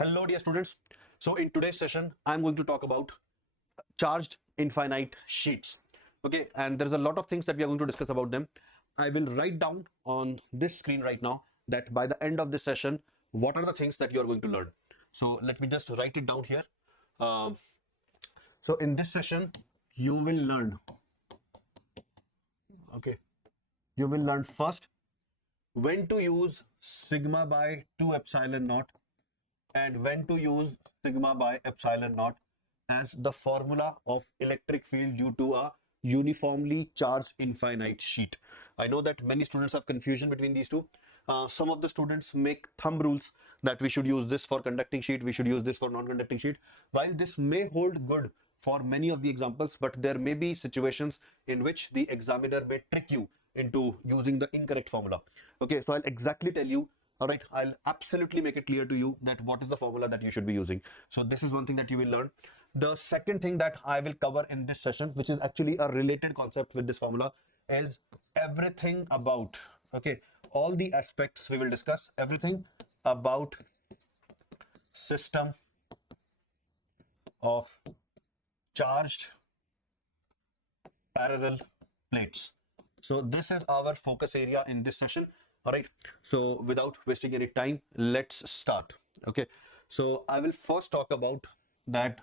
Hello dear students. So in today's session, I'm going to talk about charged infinite sheets. Okay, and there's a lot of things that we are going to discuss about them. I will write down on this screen right now that by the end of this session, what are the things that you are going to learn. So let me just write it down here. Um, so in this session, you will learn, okay, you will learn first when to use sigma by 2 epsilon naught and when to use sigma by epsilon naught as the formula of electric field due to a uniformly charged infinite sheet. I know that many students have confusion between these two. Some of the students make thumb rules that we should use this for conducting sheet, we should use this for non-conducting sheet. While this may hold good for many of the examples, but there may be situations in which the examiner may trick you into using the incorrect formula. Okay, so I'll exactly tell you. All right, I'll absolutely make it clear to you that what is the formula that you should be using. So this is one thing that you will learn. The second thing that I will cover in this session, which is actually a related concept with this formula, is everything about, okay, all the aspects we will discuss, everything about system of charged parallel plates. So this is our focus area in this session. All right, so without wasting any time, let's start. Okay, so I will first talk about that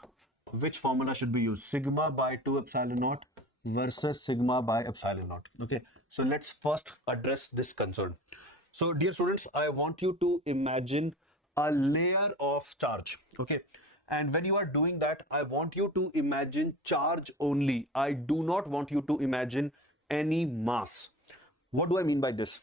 which formula should be used, sigma by 2 epsilon naught versus sigma by epsilon naught. Okay, so let's first address this concern. So dear students, I want you to imagine a layer of charge. Okay, and when you are doing that, I want you to imagine charge only. I do not want you to imagine any mass. What do I mean by this?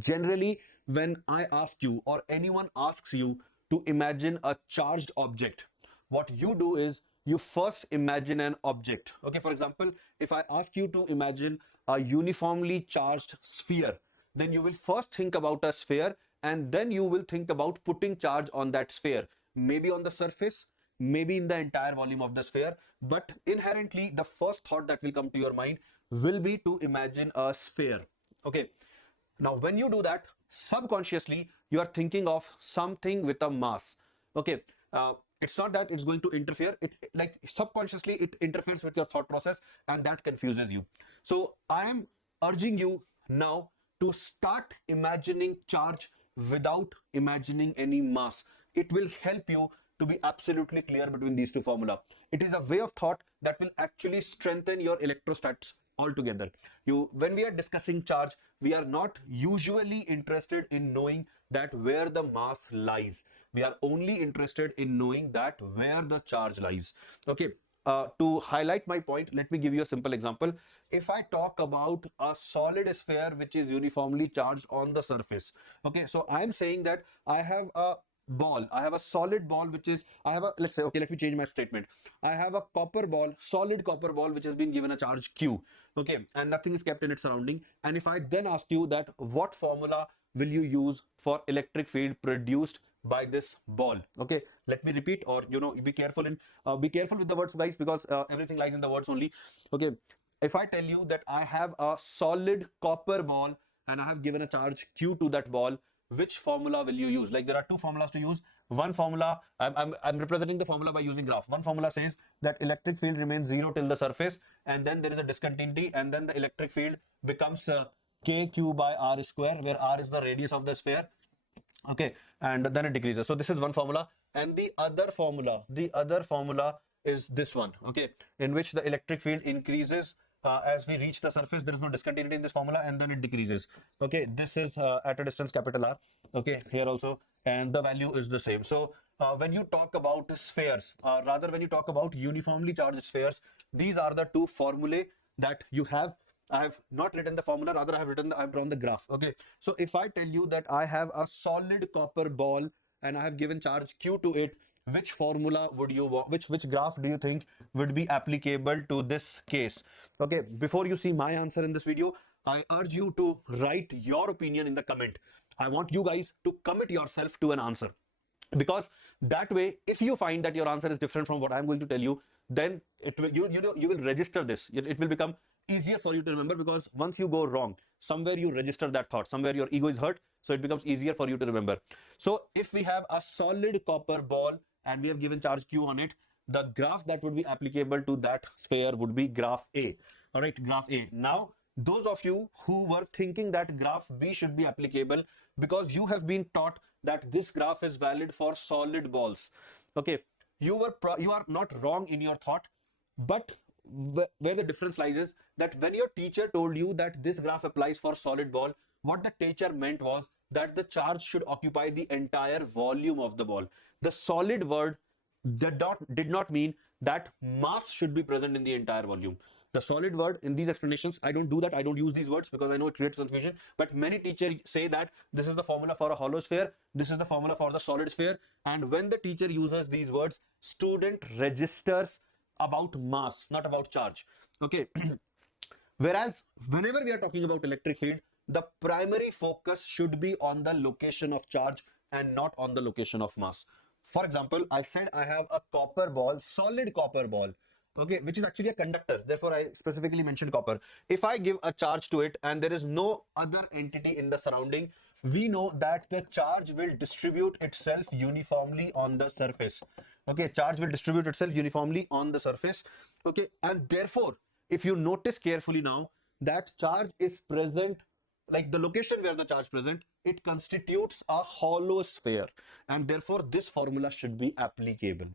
Generally, when I ask you or anyone asks you to imagine a charged object, what you do is you first imagine an object. Okay, for example, if I ask you to imagine a uniformly charged sphere, then you will first think about a sphere and then you will think about putting charge on that sphere, maybe on the surface, maybe in the entire volume of the sphere. But inherently, the first thought that will come to your mind will be to imagine a sphere. Okay, now, when you do that, subconsciously, you are thinking of something with a mass. Okay, it's not that it's going to interfere. It like subconsciously it interferes with your thought process, and that confuses you. So I am urging you now to start imagining charge without imagining any mass. It will help you to be absolutely clear between these two formula. It is a way of thought that will actually strengthen your electrostats altogether. When we are discussing charge, we are not usually interested in knowing that where the mass lies. We are only interested in knowing that where the charge lies. Okay, to highlight my point, let me give you a simple example. If I talk about a solid sphere which is uniformly charged on the surface, okay, so I'm saying that I have a ball, I have a solid ball which is, I have a, let's say, okay, let me change my statement. I have a copper ball, solid copper ball which has been given a charge Q, okay, and nothing is kept in its surrounding. And if I then ask you that what formula will you use for electric field produced by this ball, okay, let me repeat, or be careful in be careful with the words, guys, because everything lies in the words only. Okay, if I tell you that I have a solid copper ball and I have given a charge Q to that ball, which formula will you use? Like, there are two formulas to use. One formula, I'm representing the formula by using graph. One formula says that electric field remains zero till the surface, and then there is a discontinuity, and then the electric field becomes kq by r square, where r is the radius of the sphere. Okay, and then it decreases. So this is one formula, and the other formula is this one. Okay, in which the electric field increases as we reach the surface. There is no discontinuity in this formula, and then it decreases. Okay, this is at a distance capital R. Okay, here also, and the value is the same. So when you talk about spheres, rather when you talk about uniformly charged spheres, these are the two formulae that you have. I have not written the formula, rather I've drawn the graph. Okay, so if I tell you that I have a solid copper ball and I have given charge Q to it, which formula would you want, which graph do you think would be applicable to this case? Okay, before you see my answer in this video, I urge you to write your opinion in the comment. I want you guys to commit yourself to an answer, because that way, if you find that your answer is different from what I'm going to tell you, then it will, you will register this. It will become easier for you to remember, because once you go wrong, somewhere you register that thought, somewhere your ego is hurt, so it becomes easier for you to remember. So if we have a solid copper ball and we have given charge q on it, the graph that would be applicable to that sphere would be graph A. All right, graph A. Now, those of you who were thinking that graph B should be applicable, because you have been taught that this graph is valid for solid balls. Okay, you are not wrong in your thought, but where the difference lies is that when your teacher told you that this graph applies for solid ball, what the teacher meant was that the charge should occupy the entire volume of the ball. The solid word did not mean that mass should be present in the entire volume. The solid word in these explanations, I don't do that. I don't use these words because I know it creates confusion. But many teachers say that this is the formula for a hollow sphere, this is the formula for the solid sphere. And when the teacher uses these words, student registers about mass, not about charge. Okay. Whereas whenever we are talking about electric field, the primary focus should be on the location of charge and not on the location of mass. For example, I said I have a copper ball, solid copper ball, okay, which is actually a conductor. Therefore, I specifically mentioned copper. If I give a charge to it and there is no other entity in the surrounding, we know that the charge will distribute itself uniformly on the surface. Okay, charge will distribute itself uniformly on the surface. Okay, and therefore, if you notice carefully now, that charge is present, like the location where the charge present, it constitutes a hollow sphere, and therefore this formula should be applicable.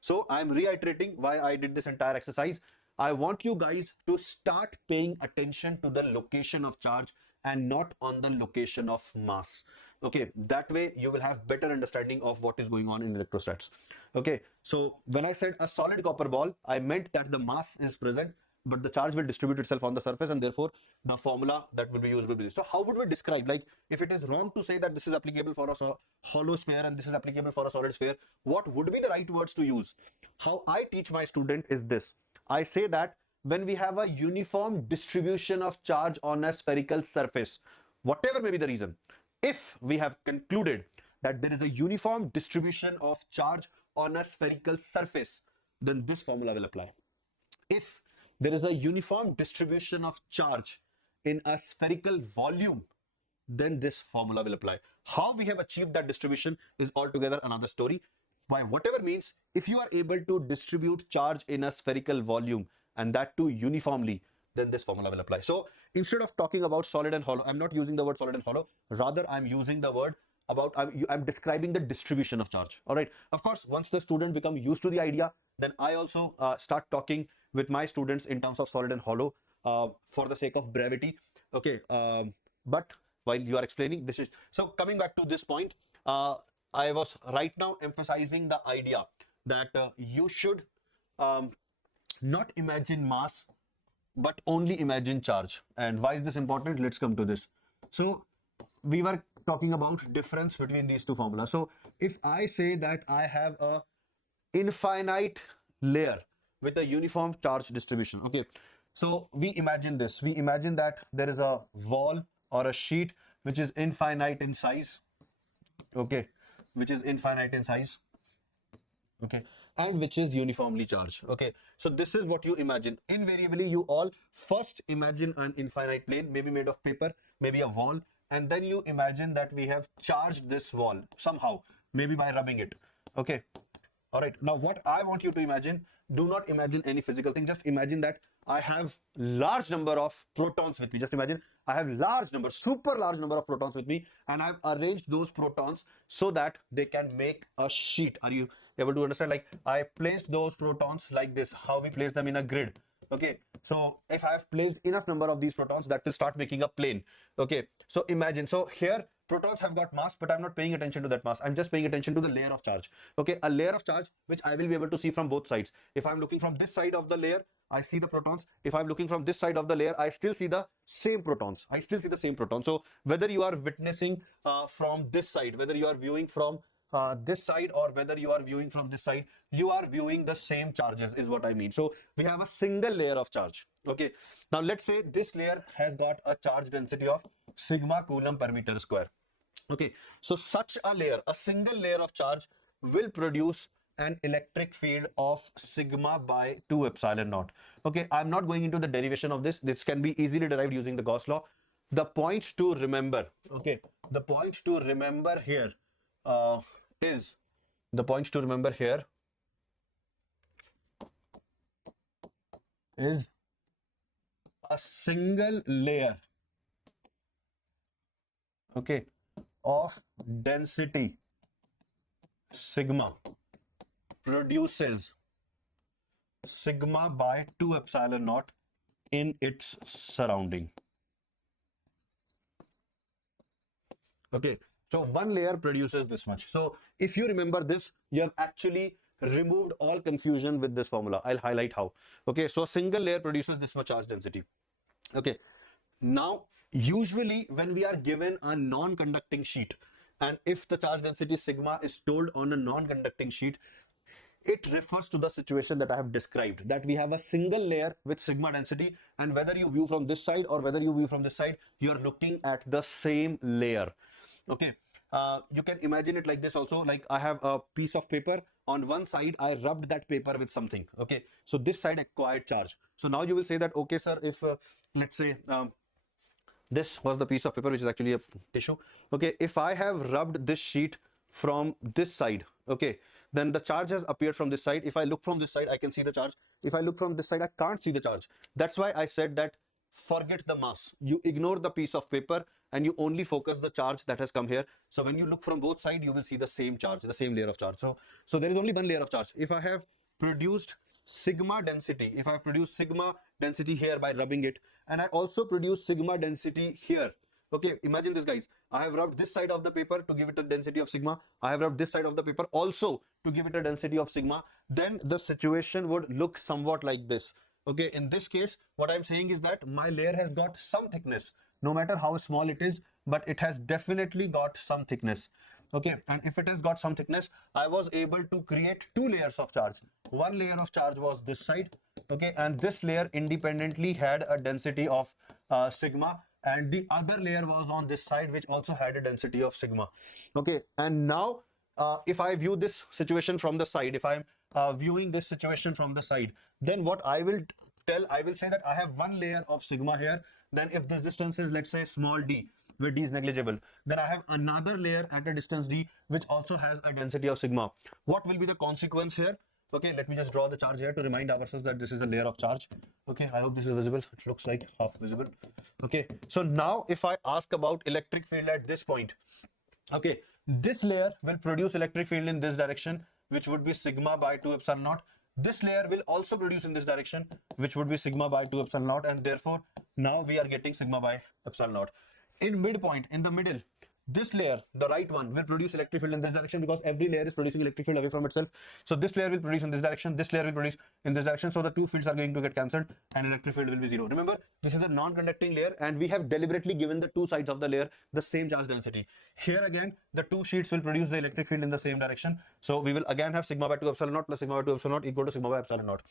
So I'm reiterating why I did this entire exercise. I want you guys to start paying attention to the location of charge and not on the location of mass. Okay, that way you will have better understanding of what is going on in electrostats. Okay, so when I said a solid copper ball, I meant that the mass is present, but the charge will distribute itself on the surface, and therefore the formula that will be used will be this. So how would we describe, like if it is wrong to say that this is applicable for a hollow sphere and this is applicable for a solid sphere, what would be the right words to use? How I teach my student is this. I say that when we have a uniform distribution of charge on a spherical surface, whatever may be the reason, if we have concluded that there is a uniform distribution of charge on a spherical surface, then this formula will apply. If there is a uniform distribution of charge in a spherical volume, then this formula will apply. How we have achieved that distribution is altogether another story. By whatever means, if you are able to distribute charge in a spherical volume, and that too uniformly, then this formula will apply. So instead of talking about solid and hollow, I'm not using the word solid and hollow. Rather, I'm using the word about, I'm describing the distribution of charge. All right. Of course, once the student become used to the idea, then I also start talking with my students in terms of solid and hollow for the sake of brevity. Okay. But while you are explaining, this is so coming back to this point, I was right now emphasizing the idea that you should not imagine mass, but only imagine charge. And why is this important? Let's come to this. So we were talking about difference between these two formulas. So if I say that I have a infinite layer with a uniform charge distribution, okay, so we imagine this. We imagine that there is a wall or a sheet which is infinite in size, okay, which is infinite in size, okay, and which is uniformly charged. Okay, so this is what you imagine. Invariably, you all first imagine an infinite plane, maybe made of paper, maybe a wall, and then you imagine that we have charged this wall somehow, maybe by rubbing it. Okay, all right. Now, what I want you to imagine, do not imagine any physical thing. Just imagine that I have large number of protons with me. Just imagine I have large number, super large number of protons with me, and I've arranged those protons so that they can make a sheet. Are you able to understand? Like I placed those protons like this, how we place them in a grid. Okay, so if I have placed enough number of these protons, that will start making a plane. Okay, so imagine, so here protons have got mass, but I'm not paying attention to that mass. I'm just paying attention to the layer of charge. Okay, a layer of charge which I will be able to see from both sides. If I'm looking from this side of the layer, I see the protons. If I'm looking from this side of the layer, I still see the same protons. I still see the same protons. So whether you are witnessing from this side, whether you are viewing from this side or whether you are viewing from this side, you are viewing the same charges is what I mean. So we have a single layer of charge. Okay, now let's say this layer has got a charge density of sigma coulomb per meter square. Okay, so such a layer, a single layer of charge will produce an electric field of sigma by 2 epsilon naught. Okay, I'm not going into the derivation of this. This can be easily derived using the Gauss law. The point to remember, okay, the point to remember here is the point to remember here is a single layer, okay, of density sigma produces sigma by 2 epsilon naught in its surrounding. Okay, so one layer produces this much. So if you remember this, you have actually removed all confusion with this formula. I'll highlight how. Okay, so a single layer produces this much charge density. Okay, now usually when we are given a non-conducting sheet, and if the charge density sigma is told on a non-conducting sheet, it refers to the situation that I have described, that we have a single layer with sigma density, and whether you view from this side or whether you view from this side, you're looking at the same layer. Okay, you can imagine it like this also. Like I have a piece of paper. On one side, I rubbed that paper with something. Okay, so this side acquired charge. So now you will say that, okay, sir, if let's say this was the piece of paper, which is actually a tissue. Okay, if I have rubbed this sheet from this side, okay, then the charge has appeared from this side. If I look from this side, I can see the charge. If I look from this side, I can't see the charge. That's why I said that forget the mass. You ignore the piece of paper and you only focus the charge that has come here. So when you look from both sides, you will see the same charge, the same layer of charge. So there is only one layer of charge. If I have produced sigma density, if I produce sigma density here by rubbing it, and I also produce sigma density here. Okay, imagine this, guys. I have rubbed this side of the paper to give it a density of sigma. I have rubbed this side of the paper also to give it a density of sigma. Then the situation would look somewhat like this. Okay, in this case, what I'm saying is that my layer has got some thickness, no matter how small it is, but it has definitely got some thickness. Okay, and if it has got some thickness, I was able to create two layers of charge. One layer of charge was this side, okay, and this layer independently had a density of sigma, and the other layer was on this side, which also had a density of sigma. Okay, and now if I view this situation from the side, if I'm viewing this situation from the side, then what I will tell, I will say that I have one layer of sigma here. Then if this distance is, let's say, small d, where d is negligible, then I have another layer at a distance d, which also has a density of sigma. What will be the consequence here? Okay, let me just draw the charge here to remind ourselves that this is a layer of charge. Okay, I hope this is visible. It looks like half visible. Okay, so now if I ask about electric field at this point, okay, this layer will produce electric field in this direction, which would be sigma by 2 epsilon naught. This layer will also produce in this direction, which would be sigma by 2 epsilon naught, and therefore now we are getting sigma by epsilon naught. In midpoint, in the middle, this layer, the right one, will produce electric field in this direction, because every layer is producing electric field away from itself. So this layer will produce in this direction, this layer will produce in this direction. So the two fields are going to get cancelled and electric field will be zero. Remember, this is a non-conducting layer, and we have deliberately given the two sides of the layer the same charge density. Here again, the two sheets will produce the electric field in the same direction. So we will again have sigma by 2 epsilon naught plus sigma by 2 epsilon naught equal to sigma by epsilon naught.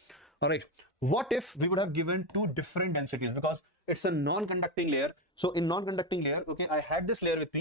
All right. What if we would have given two different densities, because it's a non-conducting layer? So in non-conducting layer, okay, I had this layer with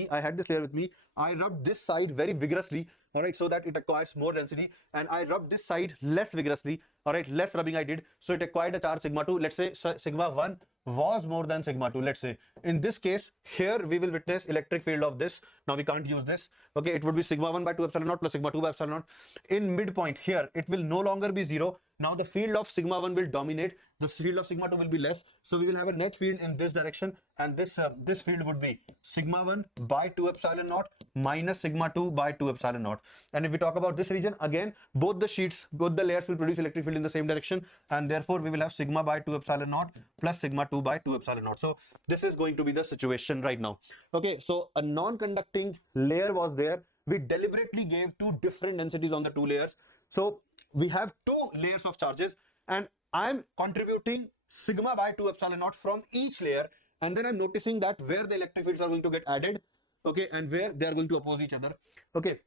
me, I rubbed this side very vigorously, all right, so that it acquires more density, and I rubbed this side less vigorously, all right, less rubbing I did, so it acquired a charge sigma 2. Let's say sigma 1 was more than sigma 2, let's say. In this case, here we will witness electric field of this. Now we can't use this. Okay, it would be sigma 1 by 2 epsilon naught plus sigma 2 by epsilon naught. In midpoint here, it will no longer be 0. Now the field of sigma 1 will dominate. The field of sigma 2 will be less. So we will have a net field in this direction, and this field would be sigma 1 by 2 epsilon naught minus sigma 2 by 2 epsilon naught. And if we talk about this region, again, both the sheets, both the layers will produce electric field in the same direction, and therefore we will have sigma by 2 epsilon naught plus sigma 2 by 2 epsilon naught. So this is going to be the situation right now. Okay, so a non-conducting layer was there. We deliberately gave two different densities on the two layers. So we have two layers of charges, and I'm contributing sigma by 2 epsilon naught from each layer, and then I'm noticing that where the electric fields are going to get added, okay, and where they are going to oppose each other. Okay,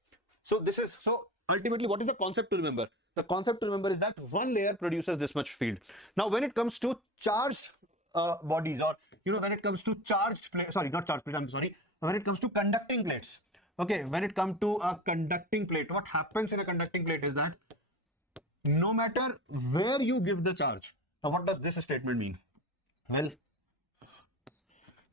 so this is, so ultimately what is the concept to remember? The concept to remember is that one layer produces this much field. Now when it comes to charged bodies, or when it comes to charged plate, sorry, not charged plate, I'm sorry, when it comes to conducting plates, Okay, when it comes to a conducting plate, what happens in a conducting plate is that no matter where you give the charge. Now, what does this statement mean? Well,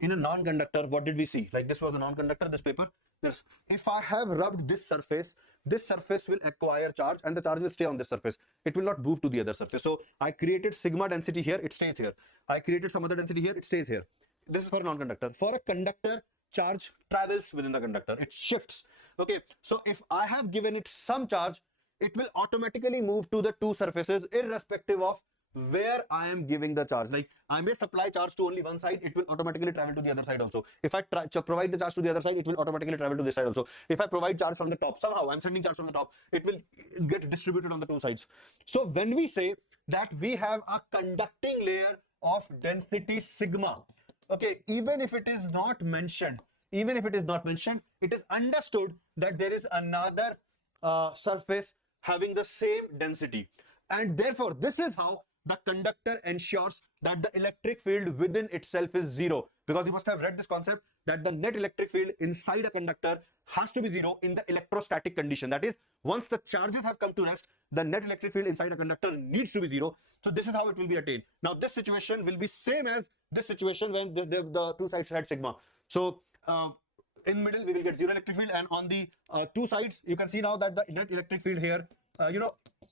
in a non-conductor, what did we see? Like this was a non-conductor, this paper. Yes. If I have rubbed this surface will acquire charge and the charge will stay on this surface. It will not move to the other surface. So I created sigma density here, it stays here. I created some other density here, it stays here. This is for a non-conductor. For a conductor, charge travels within the conductor. It shifts. Okay. So if I have given it some charge, it will automatically move to the two surfaces irrespective of where I am giving the charge. Like I may supply charge to only one side, it will automatically travel to the other side also. If I provide the charge to the other side, it will automatically travel to this side also. If I provide charge from the top, somehow I'm sending charge from the top, it will get distributed on the two sides. So when we say that we have a conducting layer of density sigma, okay, even if it is not mentioned, it is understood that there is another surface having the same density. And therefore, this is how the conductor ensures that the electric field within itself is zero. Because you must have read this concept that the net electric field inside a conductor has to be zero in the electrostatic condition. That is, once the charges have come to rest, the net electric field inside a conductor needs to be zero. So this is how it will be attained. Now, this situation will be same as this situation when the two sides had sigma. So in middle, we will get zero electric field, and on the two sides, you can see now that the net electric field here,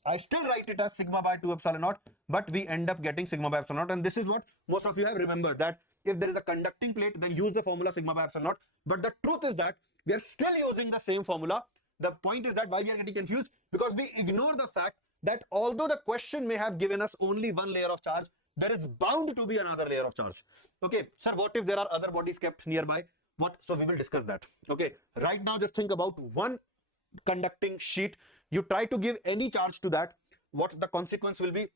I still write it as sigma by 2 epsilon naught, but we end up getting sigma by epsilon naught. And this is what most of you have remembered, that if there is a conducting plate, then use the formula sigma by epsilon naught. But the truth is that we are still using the same formula. The point is that why we are getting confused, because we ignore the fact that although the question may have given us only one layer of charge, there is bound to be another layer of charge. Okay, sir, what if there are other bodies kept nearby? What? So we will discuss that. Okay, right now just think about one conducting sheet. You try to give any charge to that, what the consequence will be?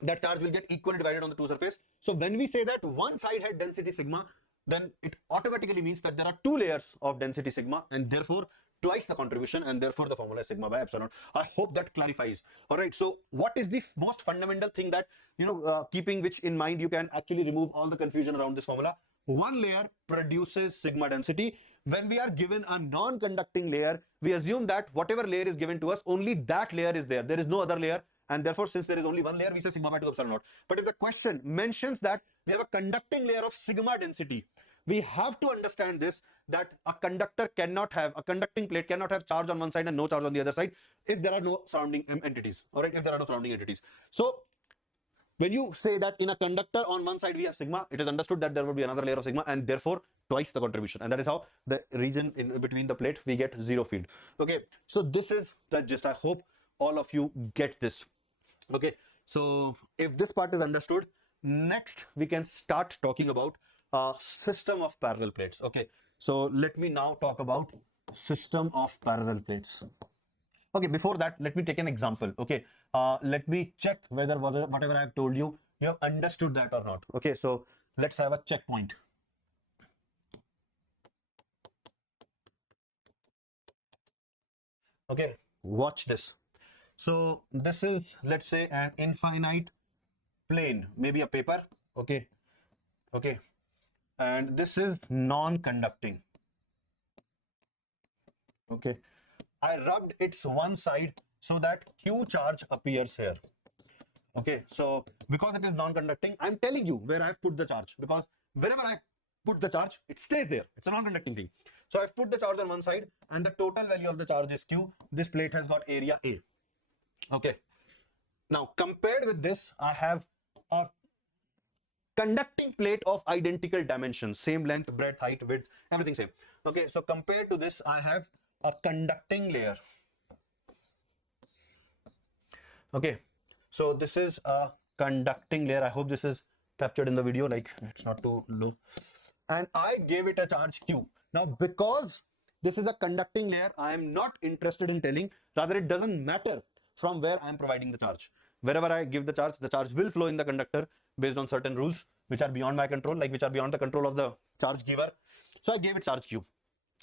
That charge will get equally divided on the two surface. So when we say that one side had density sigma, then it automatically means that there are two layers of density sigma, and therefore twice the contribution, and therefore the formula is sigma by epsilon. I hope that clarifies. All right, so what is the most fundamental thing that, keeping which in mind, you can actually remove all the confusion around this formula? One layer produces sigma density. When we are given a non-conducting layer, we assume that whatever layer is given to us, only that layer is there. There is no other layer. And therefore, since there is only one layer, we say sigma by 2 epsilon naught. But if the question mentions that we have a conducting layer of sigma density, we have to understand this, that a conducting plate cannot have charge on one side and no charge on the other side if there are no surrounding entities. All right, if there are no surrounding entities. So when you say that in a conductor on one side we have sigma, it is understood that there will be another layer of sigma, and therefore twice the contribution. And that is how the region in between the plate we get zero field. Okay, so this is the gist. I hope all of you get this. Okay, so if this part is understood, next we can start talking about system of parallel plates. Okay, so let me now talk about system of parallel plates. Okay, before that, let me take an example. Okay, let me check whether whatever I have told you, you have understood that or not. Okay, so let's have a checkpoint. Okay, watch this. So this is, let's say, an infinite plane, maybe a paper. Okay, okay, and this is non-conducting. Okay, I rubbed its one side so that Q charge appears here. Okay, so because it is non-conducting, I'm telling you where I've put the charge, because wherever I put the charge, it stays there. It's a non-conducting thing. So I've put the charge on one side, and the total value of the charge is Q. This plate has got area A. Okay. Now compared with this, I have a conducting plate of identical dimensions, same length, breadth, height, width, everything same. Okay, so compared to this, I have a conducting layer. Okay, so this is a conducting layer. I hope this is captured in the video, like it's not too low. And I gave it a charge Q. Now, because this is a conducting layer, I am not interested in telling, rather it doesn't matter from where I am providing the charge. Wherever I give the charge will flow in the conductor based on certain rules which are beyond my control, like which are beyond the control of the charge giver. So I gave it charge Q.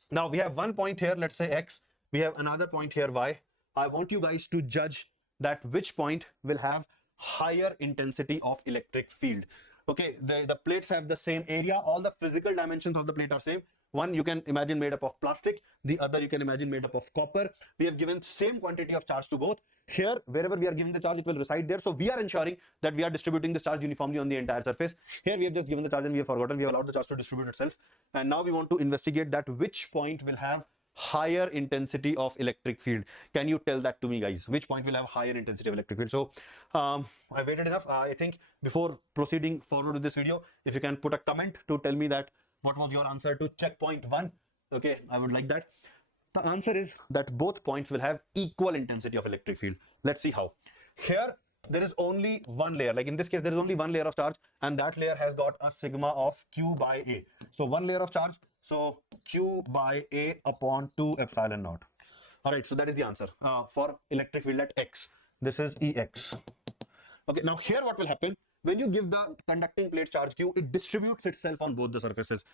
Now we have one point here, let's say X. We have another point here, Y. I want you guys to judge that which point will have higher intensity of electric field. Okay, the plates have the same area. All the physical dimensions of the plate are same. One you can imagine made up of plastic, the other you can imagine made up of copper. We have given same quantity of charge to both. Here, wherever we are giving the charge, it will reside there. So we are ensuring that we are distributing this charge uniformly on the entire surface. Here we have just given the charge and we have forgotten, we have allowed the charge to distribute itself. And now we want to investigate that which point will have higher intensity of electric field. Can you tell that to me, guys? Which point will have higher intensity of electric field? So I waited enough. I think before proceeding forward with this video, if you can put a comment to tell me that what was your answer to checkpoint 1. Okay, I would like that. The answer is that both points will have equal intensity of electric field. Let's see how. Here there is only one layer, like in this case there is only one layer of charge, and that layer has got a sigma of Q by A. So one layer of charge, so Q by A upon 2 epsilon naught. All right, so that is the answer for electric field at X. This is Ex. Okay, now here what will happen, when you give the conducting plate charge Q, it distributes itself on both the surfaces.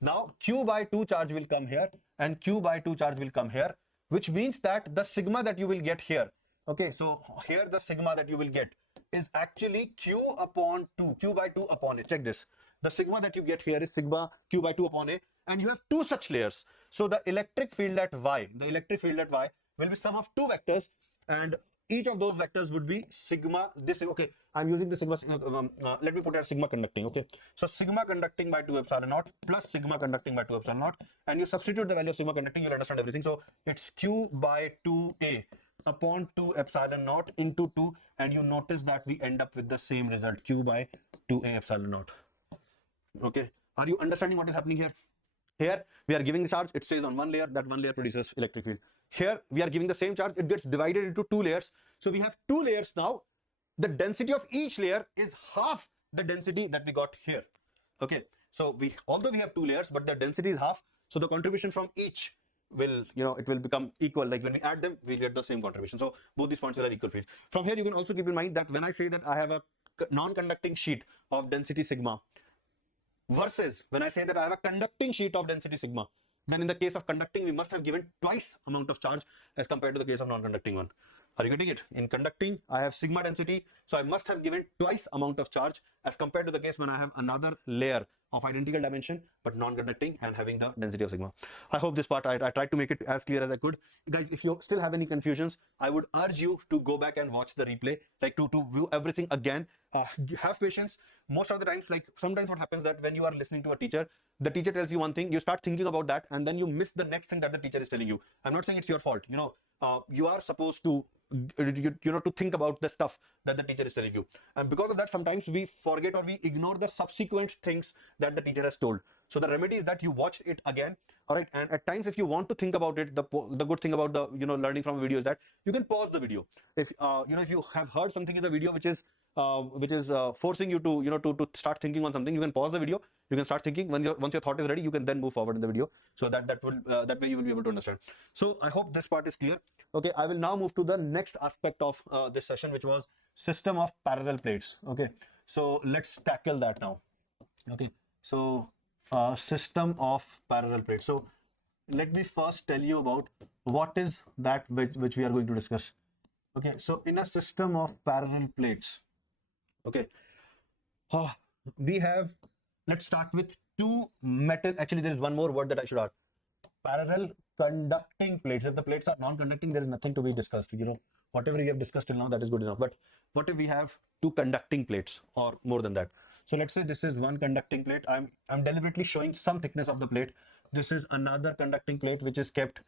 Now Q by 2 charge will come here and Q by 2 charge will come here, which means that the sigma that you will get here, okay, so here the sigma that you will get is actually Q upon 2, Q by 2 upon A. Check this. The sigma that you get here is sigma Q by 2 upon A, and you have two such layers. So the electric field at Y, will be sum of two vectors, and each of those vectors would be sigma. This, okay, I'm using the sigma, let me put it as sigma conducting. Okay, so sigma conducting by 2 epsilon naught plus sigma conducting by 2 epsilon naught, and you substitute the value of sigma conducting, you'll understand everything. So it's Q by 2A upon 2 epsilon naught into 2, and you notice that we end up with the same result, Q by 2A epsilon naught. Okay, are you understanding what is happening here? Here we are giving the charge, it stays on one layer, that one layer produces electric field. Here we are giving the same charge, it gets divided into two layers. So we have two layers now. The density of each layer is half the density that we got here. Okay, so although we have two layers, but the density is half. So the contribution from each will, it will become equal. Like when we add them, we'll get the same contribution. So both these points will have equal field. From here, you can also keep in mind that when I say that I have a non-conducting sheet of density sigma, versus when I say that I have a conducting sheet of density sigma, then in the case of conducting, we must have given twice amount of charge as compared to the case of non-conducting one. Are you getting it? In conducting, I have sigma density, so I must have given twice amount of charge as compared to the case when I have another layer of identical dimension but non-conducting and having the density of sigma. I hope this part, I tried to make it as clear as I could. Guys, if you still have any confusions, I would urge you to go back and watch the replay, like to view everything again. Have patience. Most of the times, like sometimes what happens that when you are listening to a teacher, the teacher tells you one thing, you start thinking about that, and then you miss the next thing that the teacher is telling you. I'm not saying it's your fault. You are supposed to to think about the stuff that the teacher is telling you, and because of that sometimes we forget or we ignore the subsequent things that the teacher has told. So the remedy is that you watch it again. All right, and at times if you want to think about it, the good thing about the learning from a video is that you can pause the video. If if you have heard something in the video which is forcing you to to start thinking on something, you can pause the video, you can start thinking. Once your thought is ready, you can then move forward in the video, so that way you will be able to understand. So I hope this part is clear. Okay, I will now move to the next aspect of this session, which was system of parallel plates. Okay, so let's tackle that now. Okay, so system of parallel plates. So let me first tell you about what is that which we are going to discuss. Okay, so in a system of parallel plates, okay, we have, let's start with two metal. Actually, there is one more word that I should add. Parallel conducting plates. If the plates are non-conducting, there is nothing to be discussed. Whatever we have discussed till now, that is good enough. But what if we have two conducting plates or more than that? So let's say this is one conducting plate. I'm deliberately showing some thickness of the plate. This is another conducting plate which is kept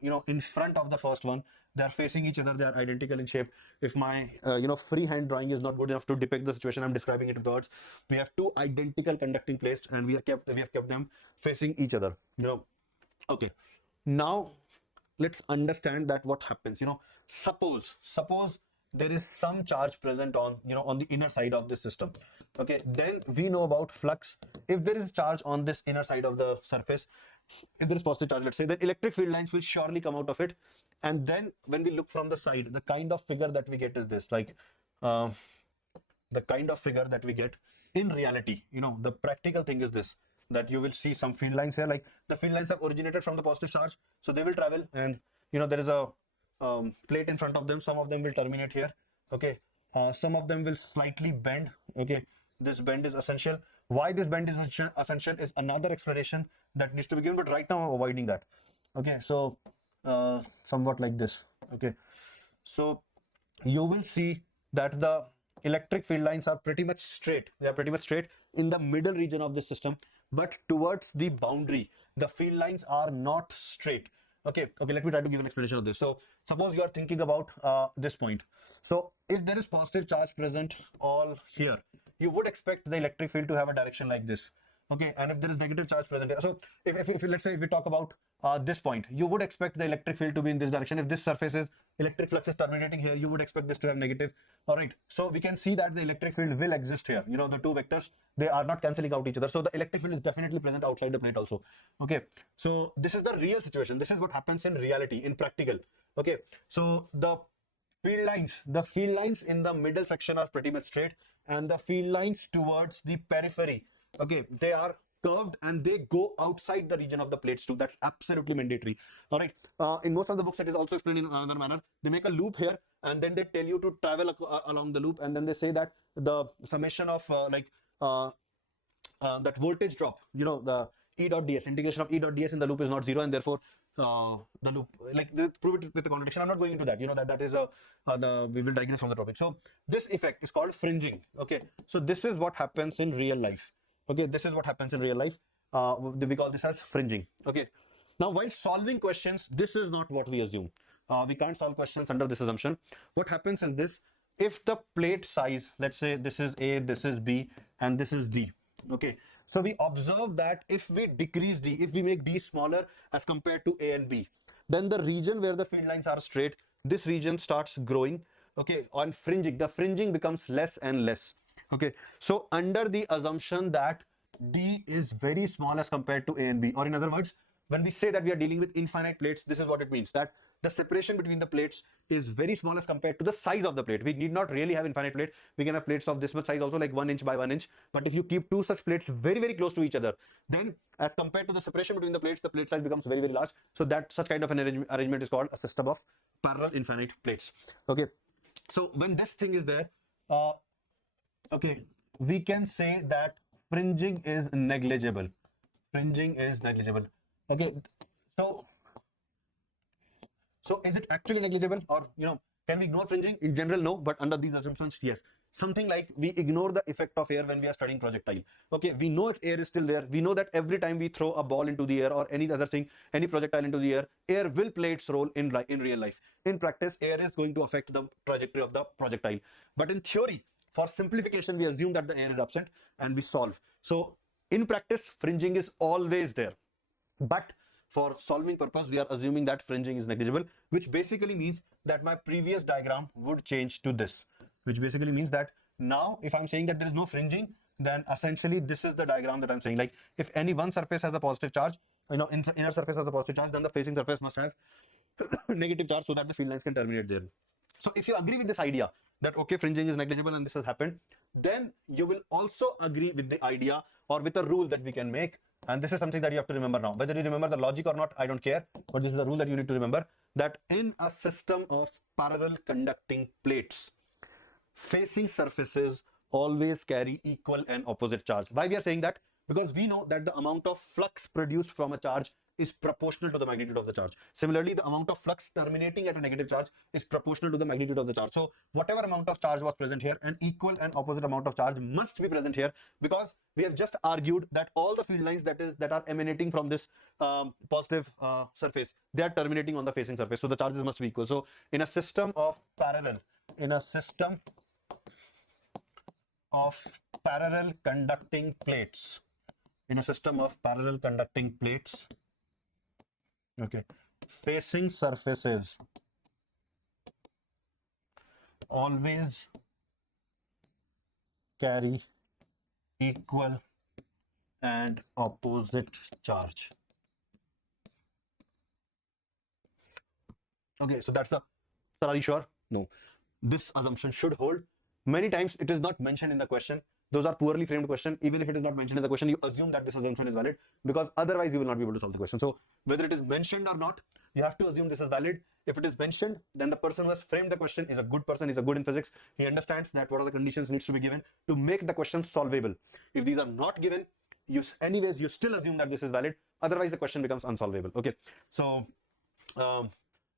in front of the first one. They are facing each other, they are identical in shape. If my freehand drawing is not good enough to depict the situation, I'm describing it with words. We have two identical conducting plates and we have kept them facing each other. Okay, now let's understand that what happens. Suppose there is some charge present on on the inner side of this system. Okay, then we know about flux. If there is charge on this inner side of the surface, if there is positive charge, let's say, then electric field lines will surely come out of it. And then when we look from the side, the kind of figure that we get is this, like the kind of figure that we get in reality, the practical thing is this, that you will see some field lines here, like the field lines have originated from the positive charge, so they will travel, and there is a plate in front of them. Some of them will terminate here. Okay, some of them will slightly bend. Okay, this bend is essential. Why this bend is essential is another explanation that needs to be given, but right now I'm avoiding that. Okay, so somewhat like this. Okay, so you will see that the electric field lines are pretty much straight. They are pretty much straight in the middle region of the system, but towards the boundary, the field lines are not straight. Okay, let me try to give an explanation of this. So suppose you are thinking about this point. So if there is positive charge present all here, you would expect the electric field to have a direction like this. Okay, and if there is negative charge present here, so if let's say if we talk about this point, you would expect the electric field to be in this direction. If this surface is electric flux is terminating here, you would expect this to have negative. All right, so we can see that the electric field will exist here. You know, the two vectors, they are not cancelling out each other, so the electric field is definitely present outside the plate also. Okay, so this is the real situation. This is what happens in reality, in practical. Okay, so the field lines in the middle section are pretty much straight, and the field lines towards the periphery, okay, they are curved and they go outside the region of the plates too. That's absolutely mandatory. All right, in most of the books it is also explained in another manner. They make a loop here and then they tell you to travel along the loop, and then they say that the summation of that voltage drop, you know, the E dot ds, integration of E dot ds in the loop is not zero, and therefore the loop, like they prove it with the contradiction. I'm not going into that. You know that is we will digress from the topic. So this effect is called fringing. Okay, so this is what happens in real life. Okay, this is what happens in real life. We call this as fringing. Okay, now while solving questions, this is not what we assume. We can't solve questions under this assumption. What happens is this: if the plate size, let's say this is A, this is B, and this is D. Okay, so we observe that if we decrease D, if we make D smaller as compared to A and B, then the region where the field lines are straight, this region starts growing. Okay, on fringing, the fringing becomes less and less. Okay, so under the assumption that D is very small as compared to A and B, or in other words, when we say that we are dealing with infinite plates, this is what it means, that the separation between the plates is very small as compared to the size of the plate. We need not really have infinite plate. We can have plates of this much size also, like 1 inch by 1 inch. But if you keep two such plates very, very close to each other, then as compared to the separation between the plate size becomes very, very large. So that such kind of an arrangement is called a system of parallel infinite plates. Okay, so when this thing is there, okay, we can say that fringing is negligible. Fringing is negligible. Okay, so is it actually negligible, or can we ignore fringing? In general, no, but under these assumptions, yes. Something like we ignore the effect of air when we are studying projectile. Okay, we know air is still there. We know that every time we throw a ball into the air or any other thing, any projectile into the air will play its role in real life. In practice, air is going to affect the trajectory of the projectile. But in theory, for simplification, we assume that the air is absent and we solve. So in practice, fringing is always there. But for solving purpose, we are assuming that fringing is negligible, which basically means that my previous diagram would change to this, which basically means that now if I'm saying that there is no fringing, then essentially this is the diagram that I'm saying. Like if any one surface has a positive charge, inner surface has a positive charge, then the facing surface must have negative charge so that the field lines can terminate there. So if you agree with this idea that okay, fringing is negligible and this has happened, then you will also agree with the idea or with a rule that we can make. And this is something that you have to remember now. Whether you remember the logic or not, I don't care. But this is the rule that you need to remember, that in a system of parallel conducting plates, facing surfaces always carry equal and opposite charge. Why we are saying that? Because we know that the amount of flux produced from a charge is proportional to the magnitude of the charge. Similarly, the amount of flux terminating at a negative charge is proportional to the magnitude of the charge. So whatever amount of charge was present here, an equal and opposite amount of charge must be present here, because we have just argued that all the field lines that are emanating from this positive surface, they are terminating on the facing surface. So the charges must be equal. So in a system of parallel conducting plates, okay, facing surfaces always carry equal and opposite charge. Okay, so that's the, sir, are you sure? No, this assumption should hold. Many times it is not mentioned in the question, Those are poorly framed questions. Even if it is not mentioned in the question, you assume that this assumption is valid, because otherwise you will not be able to solve the question. So whether it is mentioned or not, you have to assume this is valid. If it is mentioned, then the person who has framed the question is a good person, is a good in physics. He understands that what are the conditions needs to be given to make the question solvable. If these are not given, you still assume that this is valid. Otherwise, the question becomes unsolvable. Okay, so um,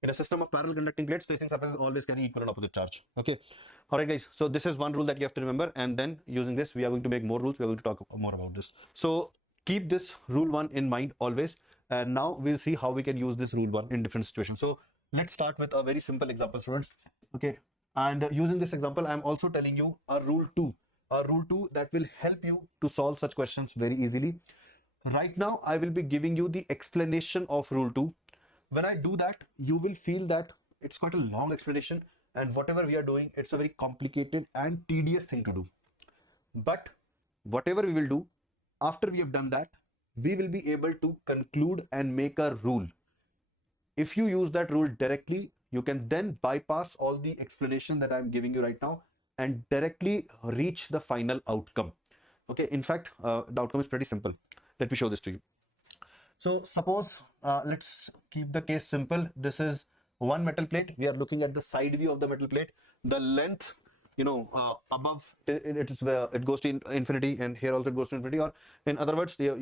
in a system of parallel conducting plates, facing surfaces always carry equal and opposite charge. Okay, all right, guys. So this is one rule that you have to remember, and then using this, we are going to make more rules. We are going to talk more about this. So keep this rule one in mind always. And now we'll see how we can use this rule one in different situations. So let's start with a very simple example, students. Okay, and using this example, I'm also telling you a rule two that will help you to solve such questions very easily. Right now, I will be giving you the explanation of rule 2. When I do that, you will feel that it's quite a long explanation, and whatever we are doing, it's a very complicated and tedious thing to do. But whatever we will do, after we have done that, we will be able to conclude and make a rule. If you use that rule directly, you can then bypass all the explanation that I'm giving you right now and directly reach the final outcome. Okay, in fact, the outcome is pretty simple. Let me show this to you. So suppose, let's keep the case simple. This is one metal plate. We are looking at the side view of the metal plate. The length, above it goes to infinity, and here also it goes to infinity. Or in other words, we are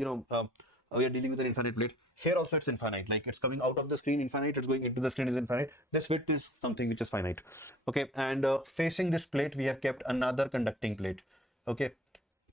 dealing with an infinite plate. Here also it's infinite. Like it's coming out of the screen infinite. It's going into the screen is infinite. This width is something which is finite. Okay, and facing this plate, we have kept another conducting plate. Okay.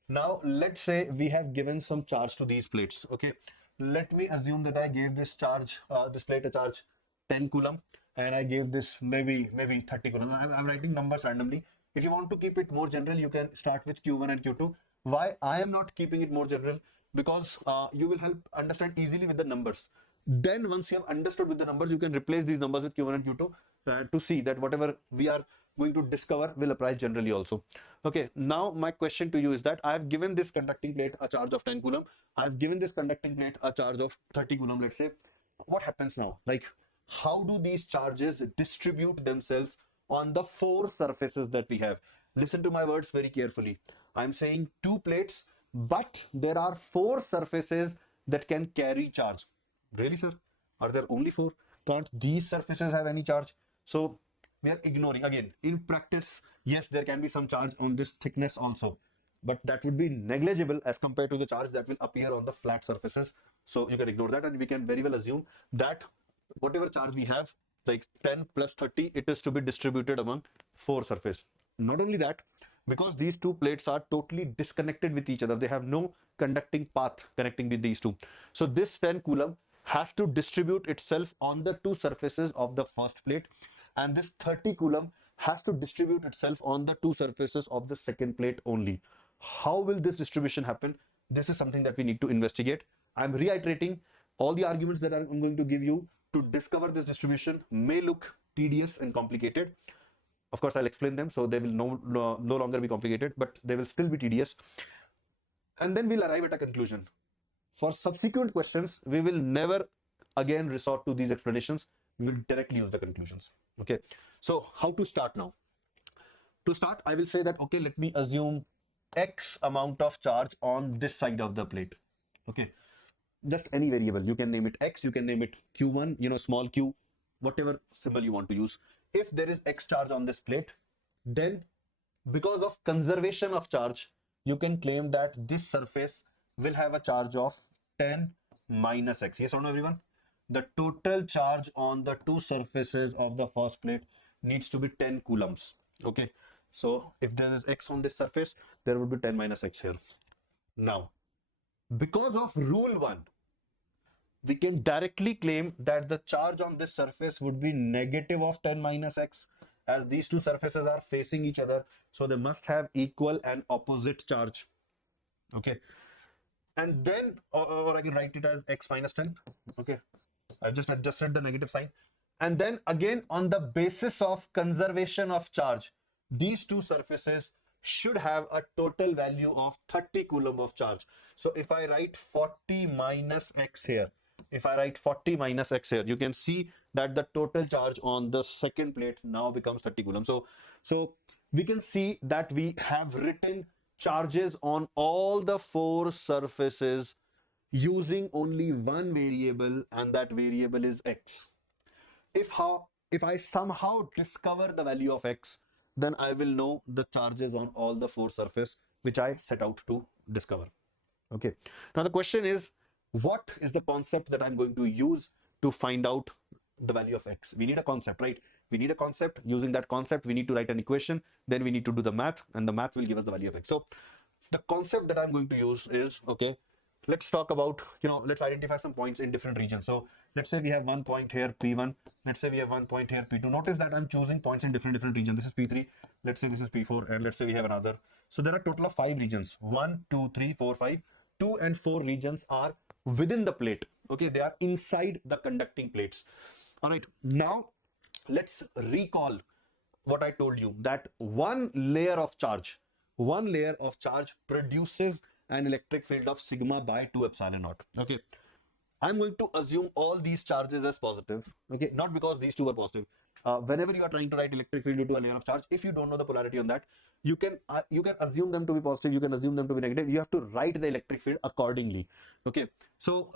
Now, let's say we have given some charge to these plates. Okay, let me assume that I gave this charge, this plate a charge 10 coulomb, and I gave this maybe 30 coulomb. I'm writing numbers randomly. If you want to keep it more general, you can start with Q1 and Q2. Why I am not keeping it more general? Because you will help understand easily with the numbers. Then once you have understood with the numbers, you can replace these numbers with Q1 and Q2 to see that whatever we are going to discover will apply generally also. Okay, now my question to you is that I have given this conducting plate a charge of 10 coulomb. I have given this conducting plate a charge of 30 coulomb, let's say. What happens now? Like, how do these charges distribute themselves on the four surfaces that we have? Listen to my words very carefully. I'm saying two plates, but there are four surfaces that can carry charge. Really, sir? Are there only four? Can't these surfaces have any charge? So we are ignoring. Again, in practice, yes, there can be some charge on this thickness also, but that would be negligible as compared to the charge that will appear on the flat surfaces. So you can ignore that, and we can very well assume that whatever charge we have, like 10 plus 30, it is to be distributed among four surfaces. Not only that, because these two plates are totally disconnected with each other, they have no conducting path connecting with these two. So this 10 coulomb has to distribute itself on the two surfaces of the first plate, and this 30 coulomb has to distribute itself on the two surfaces of the second plate only. How will this distribution happen? This is something that we need to investigate. I'm reiterating all the arguments that I'm going to give you to discover this distribution may look tedious and complicated. Of course, I'll explain them, so they will no longer be complicated, but they will still be tedious. And then we'll arrive at a conclusion. For subsequent questions, we will never again resort to these explanations. We will directly use the conclusions. Okay, so how to start now? To start, I will say that, okay, let me assume X amount of charge on this side of the plate. Okay, just any variable. You can name it X, you can name it Q1, small q, whatever symbol you want to use. If there is X charge on this plate, then because of conservation of charge, you can claim that this surface will have a charge of 10 minus X. Yes or no, everyone? The total charge on the two surfaces of the first plate needs to be 10 coulombs. Okay, so if there is X on this surface, there would be 10 minus X here. Now, because of rule 1, we can directly claim that the charge on this surface would be negative of 10 minus X, as these two surfaces are facing each other, so they must have equal and opposite charge. Okay, and then or I can write it as X minus 10. Okay, I just adjusted the negative sign. And then again, on the basis of conservation of charge, these two surfaces should have a total value of 30 coulomb of charge. So if I write 40 minus X here, you can see that the total charge on the second plate now becomes 30 coulomb. So we can see that we have written charges on all the four surfaces using only one variable, and that variable is x. If I somehow discover the value of x, then I will know the charges on all the four surfaces which I set out to discover. Okay. Now the question is, what is the concept that I'm going to use to find out the value of x? We need a concept, right? We need a concept. Using that concept, we need to write an equation. Then we need to do the math, and the math will give us the value of x. So the concept that I'm going to use is, okay, let's talk about, let's identify some points in different regions. So let's say we have one point here, P1. Let's say we have one point here, P2. Notice that I'm choosing points in different regions. This is P3. Let's say this is P4, and let's say we have another. So there are a total of 5 regions. 1, 2, 3, 4, 5. 2 and 4 regions are within the plate. Okay, they are inside the conducting plates. All right, now let's recall what I told you, that one layer of charge produces an electric field of sigma by 2 epsilon naught. Okay, I'm going to assume all these charges as positive. Okay, not because these two are positive. Whenever you are trying to write electric field due to a layer of charge, if you don't know the polarity on that, you can assume them to be positive, you can assume them to be negative. You have to write the electric field accordingly. Okay, so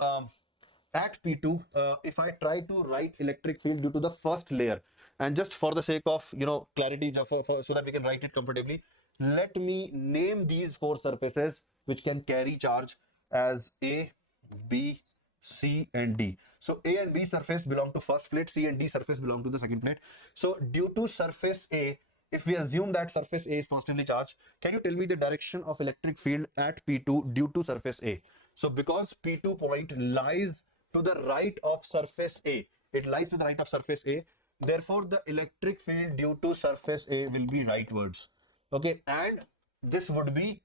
at P2, if I try to write electric field due to the first layer, and just for the sake of clarity, so that we can write it comfortably, let me name these four surfaces which can carry charge as A, B, C and D. So A and B surface belong to first plate, C and D surface belong to the second plate. So due to surface A, if we assume that surface A is positively charged, can you tell me the direction of electric field at P2 due to surface A? So because P2 point lies to the right of surface A, it lies to the right of surface A, therefore the electric field due to surface A will be rightwards. Okay, and this would be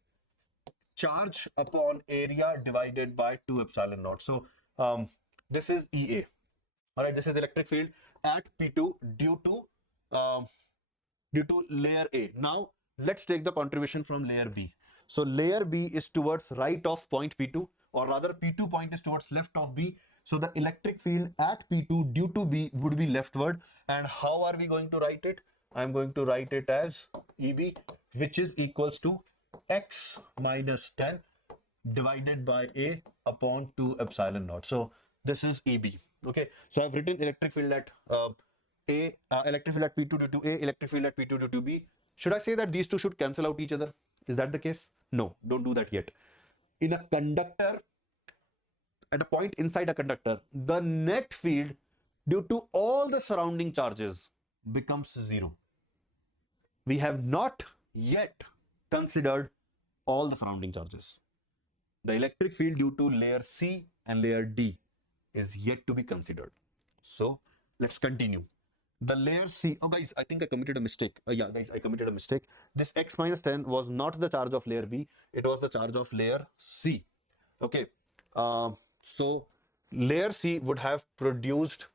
charge upon area divided by 2 epsilon naught. So this is EA. All right, this is electric field at P2 due to layer A. Now let's take the contribution from layer B. So layer B is towards right of point P2, or rather P2 point is towards left of B. So the electric field at P2 due to B would be leftward. And how are we going to write it? I'm going to write it as EB, which is equals to x minus 10 divided by A upon 2 epsilon naught. So this is EB. Okay, so I've written electric field at electric field at P2 due to A, electric field at P2 due to B. Should I say that these two should cancel out each other? Is that the case? No, don't do that yet. In a conductor, at a point inside a conductor, the net field due to all the surrounding charges becomes 0. We have not yet considered all the surrounding charges. The electric field due to layer C and layer D is yet to be considered. So let's continue. The layer C, oh guys, I think I committed a mistake. Yeah, guys, I committed a mistake. This x minus 10 was not the charge of layer B, it was the charge of layer C. Okay, so layer C would have produced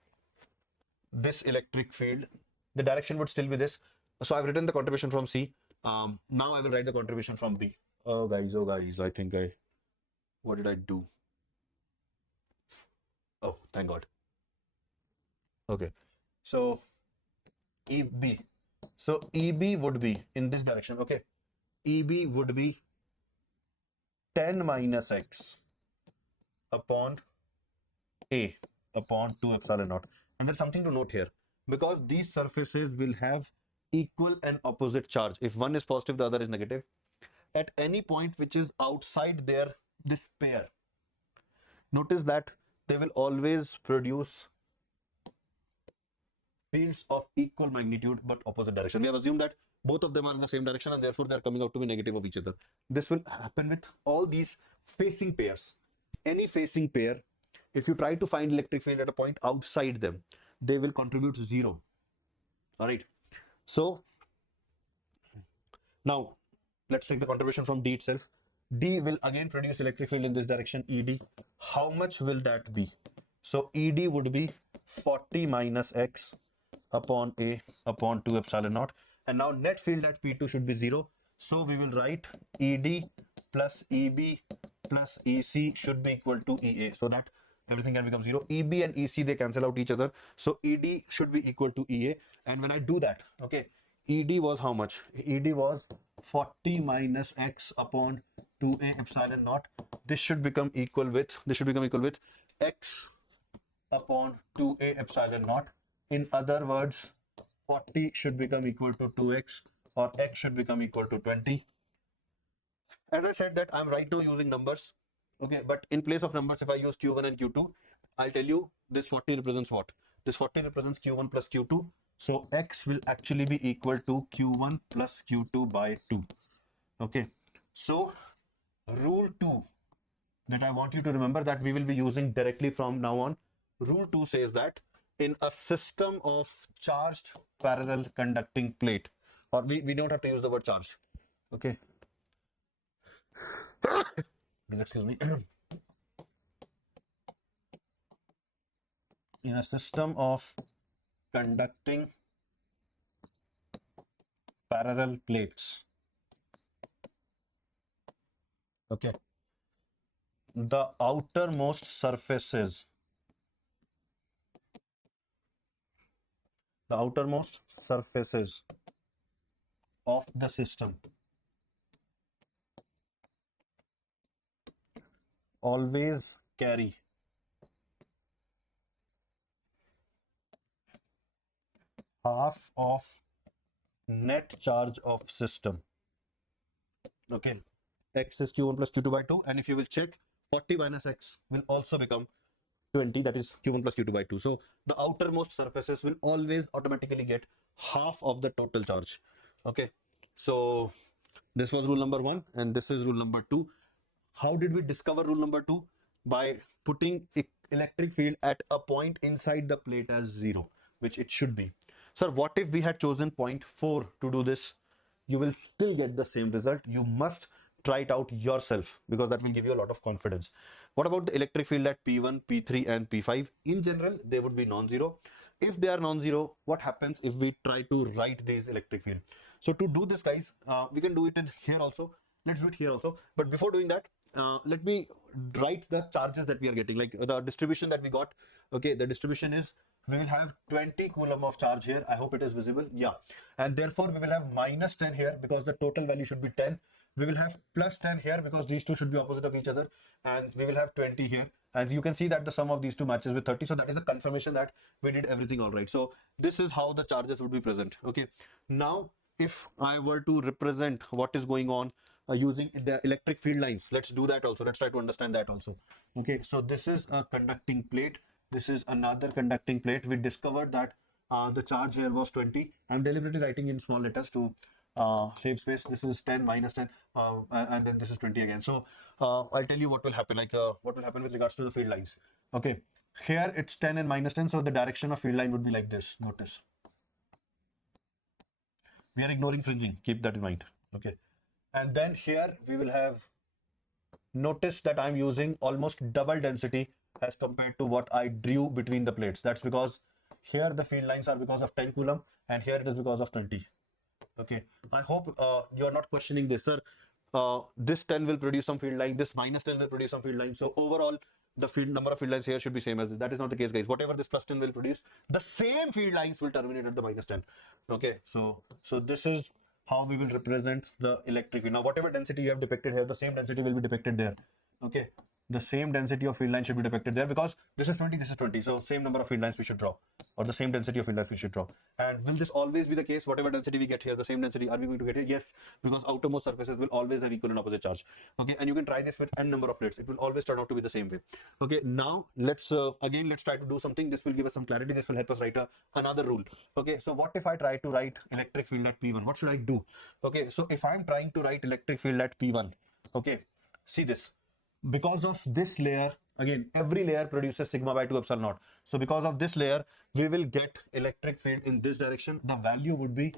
this electric field. The direction would still be this. So I've written the contribution from C. Now I will write the contribution from B. Oh guys, I think what did I do? Oh, thank God. Okay, so EB. So EB would be in this direction. Okay, EB would be 10 minus x upon A upon 2 epsilon naught. And there's something to note here, because these surfaces will have equal and opposite charge. If one is positive, the other is negative. At any point which is outside this pair, notice that they will always produce fields of equal magnitude but opposite direction. We have assumed that both of them are in the same direction, and therefore they are coming out to be negative of each other. This will happen with all these facing pairs. Any facing pair, if you try to find electric field at a point outside them, they will contribute 0. All right. So now let's take the contribution from D itself. D will again produce electric field in this direction, ED. How much will that be? So ED would be 40 minus x upon A upon 2 epsilon naught. And now net field at P2 should be 0. So we will write ED plus EB plus EC should be equal to EA, so that everything can become 0. EB and EC, they cancel out each other. So ED should be equal to EA. And when I do that, okay, ED was how much? ED was 40 minus x upon 2a epsilon naught. This should become equal with x upon 2a epsilon naught. In other words, 40 should become equal to 2x, or x should become equal to 20. As I said that I'm right now using numbers. Okay, but in place of numbers, if I use Q1 and Q2, I'll tell you this 40 represents what? This 40 represents Q1 plus Q2. So X will actually be equal to Q1 plus Q2 by 2. Okay, so rule 2 that I want you to remember, that we will be using directly from now on. Rule 2 says that in a system of charged parallel conducting plate, or we don't have to use the word charged. Okay, please excuse me. In a system of conducting parallel plates, okay, the outermost surfaces of the system always carry half of net charge of system. Okay, x is q1 plus q2 by 2, and if you will check, 40 minus x will also become 20, that is q1 plus q2 by 2. So the outermost surfaces will always automatically get half of the total charge. Okay, so this was rule number 1, and this is rule number 2. How did we discover rule number 2? By putting electric field at a point inside the plate as 0, which it should be. Sir, what if we had chosen point 4 to do this? You will still get the same result. You must try it out yourself, because that will give you a lot of confidence. What about the electric field at P1, P3 and P5? In general, they would be non-zero. If they are non-zero, what happens if we try to write these electric field? So to do this, guys, we can do it in here also. Let's do it here also. But before doing that, let me write the charges that we are getting, like the distribution that we got. Okay, the distribution is, we will have 20 coulomb of charge here. I hope it is visible. Yeah. And therefore we will have minus 10 here, because the total value should be 10. We will have plus 10 here, because these two should be opposite of each other. And we will have 20 here. And you can see that the sum of these two matches with 30. So that is a confirmation that we did everything all right. So this is how the charges would be present. Okay. Now, if I were to represent what is going on using the electric field lines, let's do that also. Let's try to understand that also. Okay. So this is a conducting plate. This is another conducting plate. We discovered that the charge here was 20. I'm deliberately writing in small letters to save space. This is 10 minus 10, and then this is 20 again. So I'll tell you what will happen, like what will happen with regards to the field lines. Okay, here it's 10 and minus 10, so the direction of field line would be like this. Notice, we are ignoring fringing, keep that in mind. Okay, and then here we will have, notice that I'm using almost double density as compared to what I drew between the plates. That's because here the field lines are because of 10 coulomb, and here it is because of 20. Okay, I hope you're not questioning this, sir. This 10 will produce some field line, this minus 10 will produce some field line. So overall, the field number of field lines here should be same as this. That is not the case, guys. Whatever this plus 10 will produce, the same field lines will terminate at the minus 10. Okay, so this is how we will represent the electric field. Now, whatever density you have depicted here, the same density will be depicted there. Okay, the same density of field line should be depicted there, because this is 20, this is 20. So same number of field lines we should draw, or the same density of field lines we should draw. And will this always be the case? Whatever density we get here, the same density are we going to get here? Yes, because outermost surfaces will always have equal and opposite charge. Okay, and you can try this with n number of plates. It will always turn out to be the same way. Okay, now let's let's try to do something. This will give us some clarity. This will help us write another rule. Okay, so what if I try to write electric field at P1? What should I do? Okay, so if I'm trying to write electric field at P1, okay, see this. Because of this layer, again, every layer produces sigma by 2 epsilon naught. So because of this layer, we will get electric field in this direction. The value would be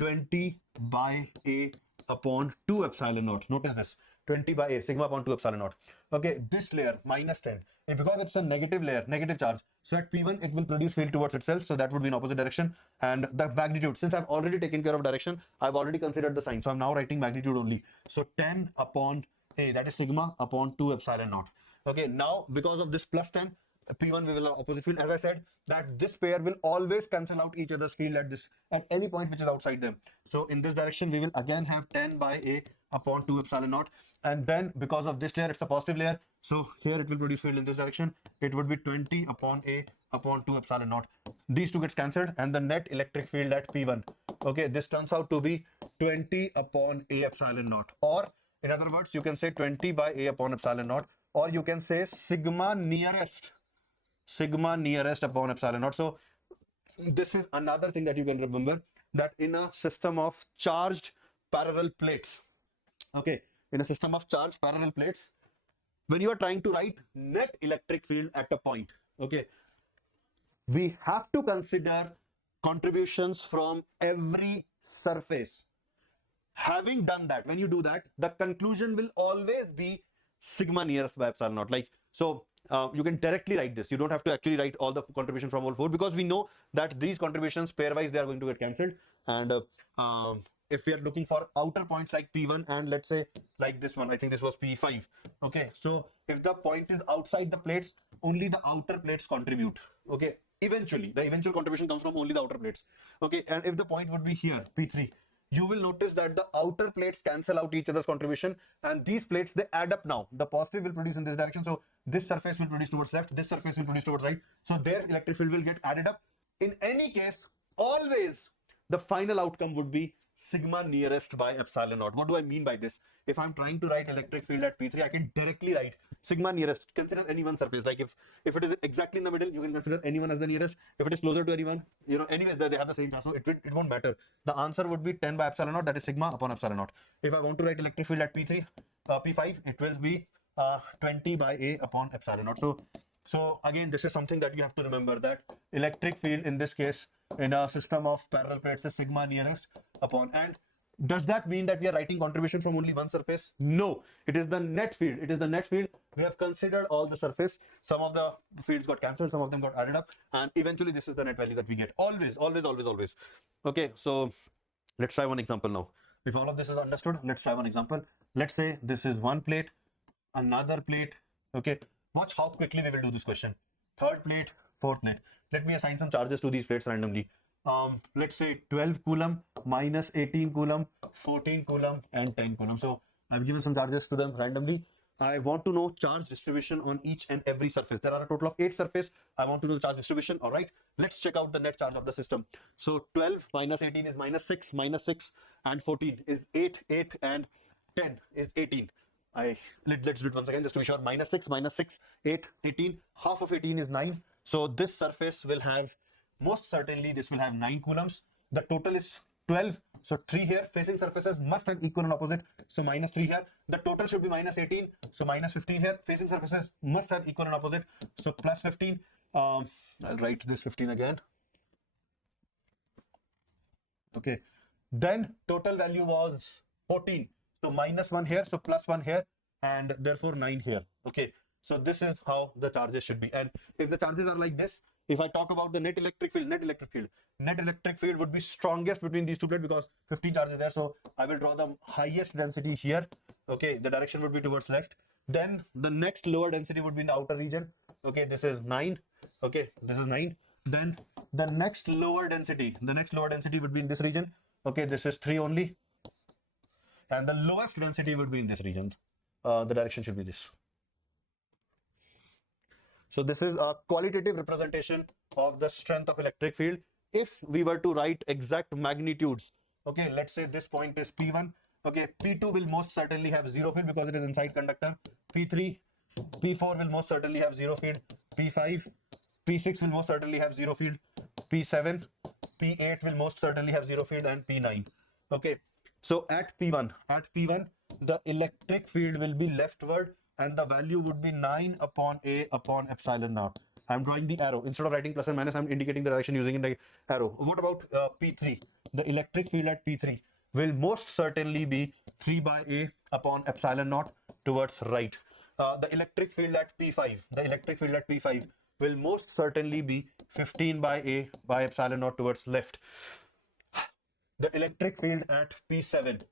20 by A upon 2 epsilon naught. Notice this, 20 by A, sigma upon 2 epsilon naught. Okay, this layer, minus 10. Because it's a negative layer, negative charge. So at P1, it will produce field towards itself. So that would be in opposite direction. And the magnitude, since I've already taken care of direction, I've already considered the sign. So I'm now writing magnitude only. So 10 upon A, that is sigma upon 2 epsilon naught. Okay, now because of this plus 10, P1 we will have opposite field. As I said, that this pair will always cancel out each other's field at any point which is outside them. So in this direction, we will again have 10 by A upon 2 epsilon naught. And then because of this layer, it's a positive layer. So here it will produce field in this direction. It would be 20 upon A upon 2 epsilon naught. These two gets cancelled, and the net electric field at P1, okay, this turns out to be 20 upon A epsilon naught. Or in other words, you can say 20 by A upon epsilon naught, or you can say sigma nearest upon epsilon naught. So this is another thing that you can remember, that in a system of charged parallel plates, okay, in a system of charged parallel plates, when you are trying to write net electric field at a point, okay, we have to consider contributions from every surface. Having done that, when you do that, the conclusion will always be sigma nearest by epsilon naught. Like, so you can directly write this. You don't have to actually write all the contribution from all four, because we know that these contributions pairwise, they are going to get cancelled. And if we are looking for outer points like P1 and let's say like this one, I think this was P5. Okay, so if the point is outside the plates, only the outer plates contribute. Okay, eventually the eventual contribution comes from only the outer plates. Okay, and if the point would be here, P3, you will notice that the outer plates cancel out each other's contribution, and these plates, they add up now. The positive will produce in this direction, so this surface will produce towards left, this surface will produce towards right, so their electric field will get added up. In any case, always the final outcome would be sigma nearest by epsilon naught. What do I mean by this? If I'm trying to write electric field at P3, I can directly write sigma nearest. Consider any one surface. Like if it is exactly in the middle, you can consider anyone as the nearest. If it is closer to anyone, you know, anyways, they have the same charge, so it won't matter. The answer would be 10 by epsilon naught, that is sigma upon epsilon naught. If I want to write electric field at P3, P5, it will be 20 by A upon epsilon naught. So again, this is something that you have to remember, that electric field in this case in a system of parallel plates is sigma nearest upon. And does that mean that we are writing contribution from only one surface? No, it is the net field. It is the net field. We have considered all the surface. Some of the fields got cancelled, some of them got added up, and eventually this is the net value that we get. Always, always, always, always. Okay, so let's try one example now. If all of this is understood, let's try one example. Let's say this is one plate, another plate. Okay, watch how quickly we will do this question. Third plate, fourth plate. Let me assign some charges to these plates randomly. Let's say 12 coulomb minus 18 coulomb, 14 coulomb, and 10 coulomb. So I've given some charges to them randomly. I want to know charge distribution on each and every surface. There are a total of 8 surfaces. I want to know the charge distribution. All right, let's check out the net charge of the system. So 12 minus 18 is minus 6, and 14 is 8, and 10 is 18. Let's do it once again just to be sure. Minus 6, 8, 18. Half of 18 is 9. So this surface will have, most certainly this will have 9 coulombs. The total is 12. So 3 here. Facing surfaces must have equal and opposite. So minus 3 here. The total should be minus 18. So minus 15 here. Facing surfaces must have equal and opposite. So plus 15. I'll write this 15 again. Okay. Then total value was 14. So minus 1 here. So plus 1 here. And therefore 9 here. Okay. So this is how the charges should be. And if the charges are like this, if I talk about the net electric field would be strongest between these two plates because 15 charges there. So I will draw the highest density here. Okay, the direction would be towards left. Then the next lower density would be in the outer region. Okay, this is 9. Okay, this is 9. Then the next lower density would be in this region. Okay, this is 3 only. And the lowest density would be in this region. The direction should be this. So this is a qualitative representation of the strength of electric field. If we were to write exact magnitudes, okay, let's say this point is P1. Okay, P2 will most certainly have 0 field because it is inside conductor. P3, P4 will most certainly have 0 field. P5, P6 will most certainly have 0 field. P7, P8 will most certainly have 0 field, and P9. Okay, so at P1, the electric field will be leftward, and the value would be 9 upon A upon epsilon naught. I'm drawing the arrow. Instead of writing plus and minus, I'm indicating the direction using the arrow. What about P3? The electric field at P3 will most certainly be 3 by A upon epsilon naught towards right. The electric field at P5 will most certainly be 15 by A by epsilon naught towards left. The electric field at P7,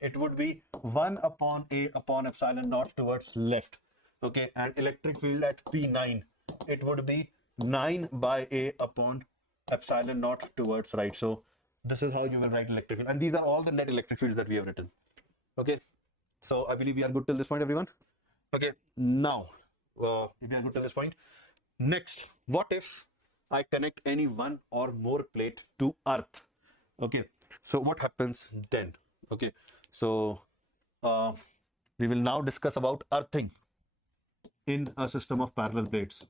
it would be 1 upon A upon epsilon naught towards left. Okay, and electric field at P9 it would be 9 by A upon epsilon naught towards right. So this is how you will write electric field. And these are all the net electric fields that we have written. Okay. So I believe we are good till this point, everyone. Okay. Now, if we are good till this point, next, what if I connect any one or more plate to earth? Okay. So what happens then? Okay. So we will now discuss about earthing in a system of parallel plates.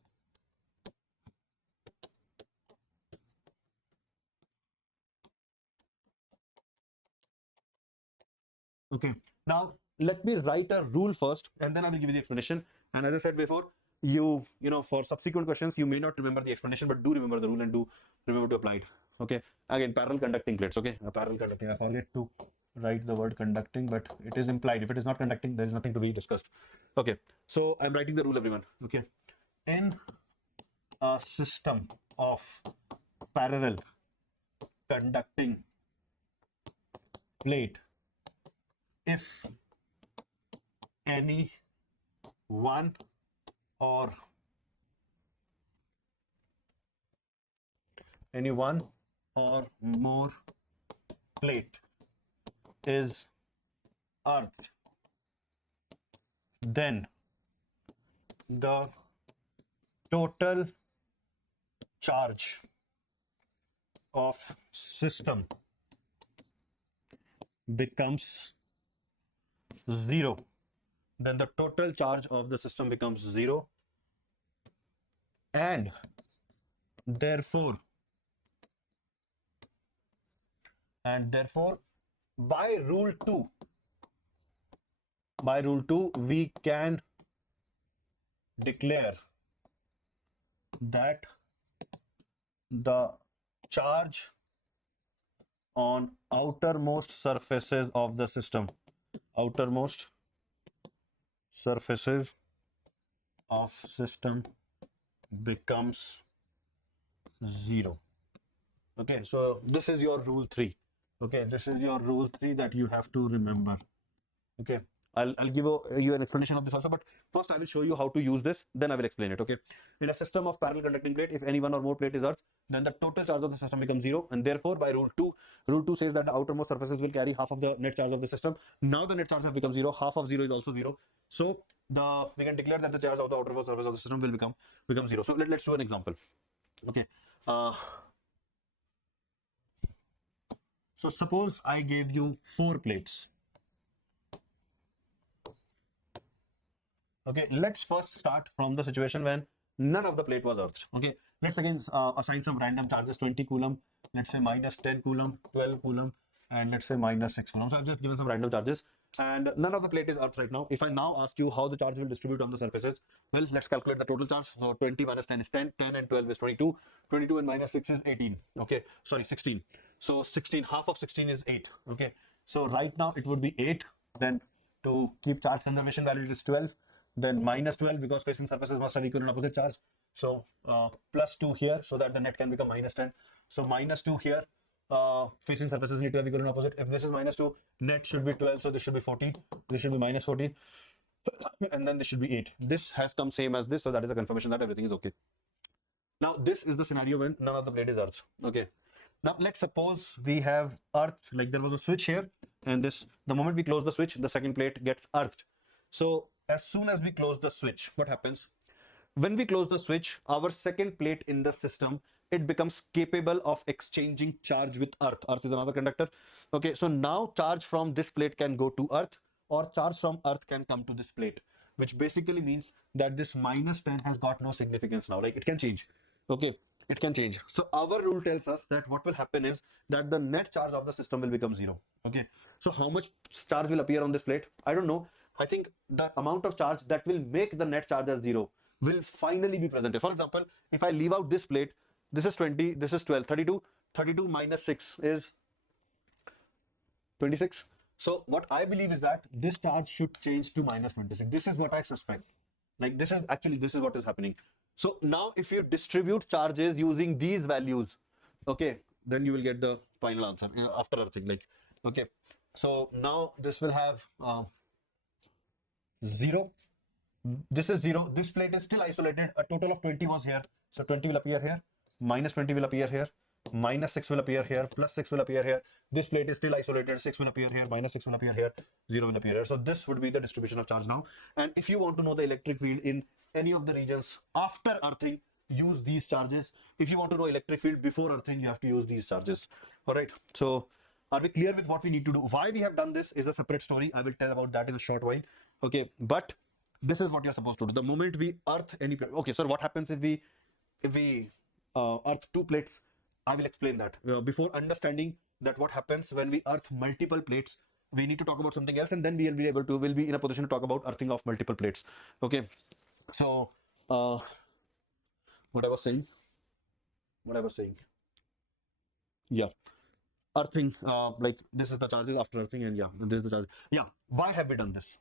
Okay. Now let me write a rule first, and then I will give you the explanation. And as I said before, for subsequent questions, you may not remember the explanation, but do remember the rule and do remember to apply it. Okay. Again, parallel conducting plates. Okay. Parallel conducting. I forget to write the word conducting, but it is implied. If it is not conducting, there is nothing to be discussed. Okay. So I'm writing the rule, everyone. Okay. In a system of parallel conducting plate, if any one or more plate is earth, then the total charge of system becomes 0. Then the total charge of the system becomes 0, and therefore by rule 2 we can declare that the charge on outermost surfaces of the system, outermost surfaces of system becomes 0. Okay, so this is your rule 3. Okay, this is your rule 3 that you have to remember. Okay, I'll give you an explanation of this also, but first I will show you how to use this, then I will explain it. Okay, in a system of parallel conducting plate, if any one or more plate is earth, then the total charge of the system becomes 0, and therefore by rule 2 says that the outermost surfaces will carry half of the net charge of the system. Now the net charge has become 0, half of 0 is also 0, so we can declare that the charge of the outermost surface of the system will become 0. So let's do an example. Okay, so suppose I gave you 4 plates. Okay, let's first start from the situation when none of the plate was earthed. Okay, let's again assign some random charges, 20 coulomb, let's say minus 10 coulomb, 12 coulomb, and let's say minus 6 coulomb. So I've just given some random charges, and none of the plate is earthed right now. If I now ask you how the charge will distribute on the surfaces, well, let's calculate the total charge. So 20 minus 10 is 10, 10 and 12 is 22, 22 and minus 6 is 18. Okay, sorry, 16. So 16, half of 16 is 8. Okay, so right now it would be 8. Then to keep charge conservation value, it is 12. Then minus 12, because facing surfaces must have equal and opposite charge. So plus 2 here, so that the net can become minus 10. So minus 2 here, facing surfaces need to have equal and opposite. If this is minus 2, net should be 12, so this should be 14. This should be minus 14. And then this should be 8. This has come same as this, so that is a confirmation that everything is okay. Now, this is the scenario when none of the plate is earthed. Okay. Now, let's suppose we have earth, like there was a switch here, and the moment we close the switch, the second plate gets earthed. So as soon as we close the switch, what happens? When we close the switch, our second plate in the system, it becomes capable of exchanging charge with earth. Earth is another conductor. Okay, so now charge from this plate can go to earth, or charge from earth can come to this plate, which basically means that this minus 10 has got no significance now. Like, it can change. Okay, it can change. So our rule tells us that what will happen is that the net charge of the system will become 0. Okay, so how much charge will appear on this plate? I don't know. I think the amount of charge that will make the net charge as 0 will finally be presented. For example, if I leave out this plate, this is 20, this is 12, 32. 32 minus 6 is 26. So what I believe is that this charge should change to minus 26. This is what I suspect. Like, this is what is happening. So now if you distribute charges using these values, okay, then you will get the final answer after earthing. Like, okay, so now this will have 0, This is 0. This plate is still isolated. A total of 20 was here. So 20 will appear here. Minus 20 will appear here. Minus 6 will appear here. Plus 6 will appear here. This plate is still isolated. 6 will appear here. Minus 6 will appear here. 0 will appear here. So this would be the distribution of charge now. And if you want to know the electric field in any of the regions after earthing, use these charges. If you want to know electric field before earthing, you have to use these charges. All right. So are we clear with what we need to do? Why we have done this is a separate story. I will tell about that in a short while. Okay. But this is what you're supposed to do. The moment we earth any plate. Okay, sir, what happens if we earth two plates? I will explain that. Before understanding that what happens when we earth multiple plates, we need to talk about something else, and then we'll be in a position to talk about earthing of multiple plates. Okay. So what I was saying. Yeah. Earthing, like this is the charges after earthing, and yeah, this is the charge. Yeah, why have we done this?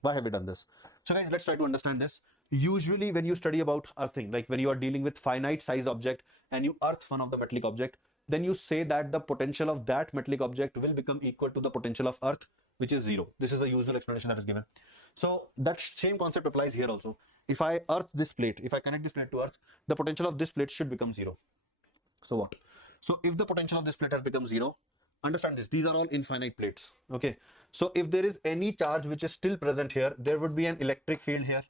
So guys, let's try to understand this. Usually when you study about earthing, like when you are dealing with finite size object and you earth one of the metallic object, then you say that the potential of that metallic object will become equal to the potential of earth, which is 0. This is the usual explanation that is given. So that same concept applies here also. If I earth this plate, if I connect this plate to earth, the potential of this plate should become 0. So what? So if the potential of this plate has become 0, understand this, these are all infinite plates. Okay. So if there is any charge which is still present here, there would be an electric field here.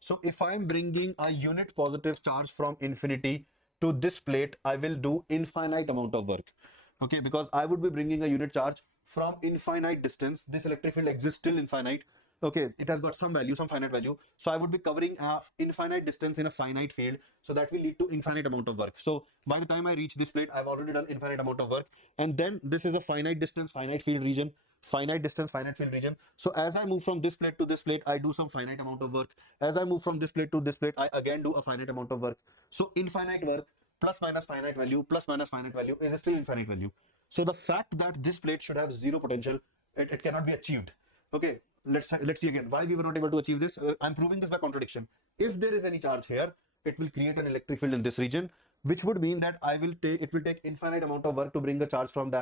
So if I'm bringing a unit positive charge from infinity to this plate, I will do infinite amount of work. Okay, because I would be bringing a unit charge from infinite distance. This electric field exists till infinite. Okay, it has got some value, some finite value. So I would be covering a infinite distance in a finite field. So that will lead to infinite amount of work. So by the time I reach this plate, I've already done infinite amount of work. And then this is a finite distance, finite field region, finite distance, finite field region. So as I move from this plate to this plate, I do some finite amount of work. As I move from this plate to this plate, I again do a finite amount of work. So infinite work plus minus finite value plus minus finite value is still infinite value. So the fact that this plate should have 0 potential, it cannot be achieved. Okay, let's see again why we were not able to achieve this. I'm proving this by contradiction. If there is any charge here, it will create an electric field in this region, which would mean that it will take infinite amount of work to bring the charge from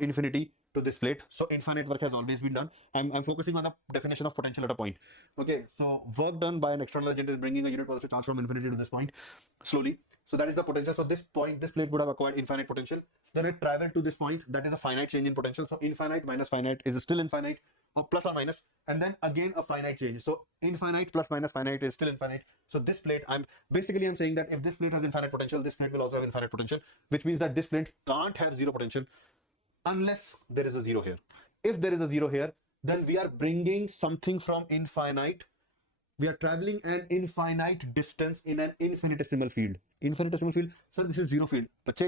infinity to this plate. So infinite work has always been done. I'm focusing on the definition of potential at a point. Okay, so work done by an external agent is bringing a unit positive charge from infinity to this point slowly. So that is the potential. So this point, this plate would have acquired infinite potential. Then it traveled to this point. That is a finite change in potential. So infinite minus finite is still infinite, or plus or minus, and then again a finite change. So infinite plus minus finite is still infinite. So this plate, I'm saying that if this plate has infinite potential, this plate will also have infinite potential, which means that this plate can't have 0 potential unless there is a 0 here. If there is a 0 here, then we are bringing something from infinite. We are traveling an infinite distance in an infinitesimal field. Infinitesimal field, sir, this is 0 field. But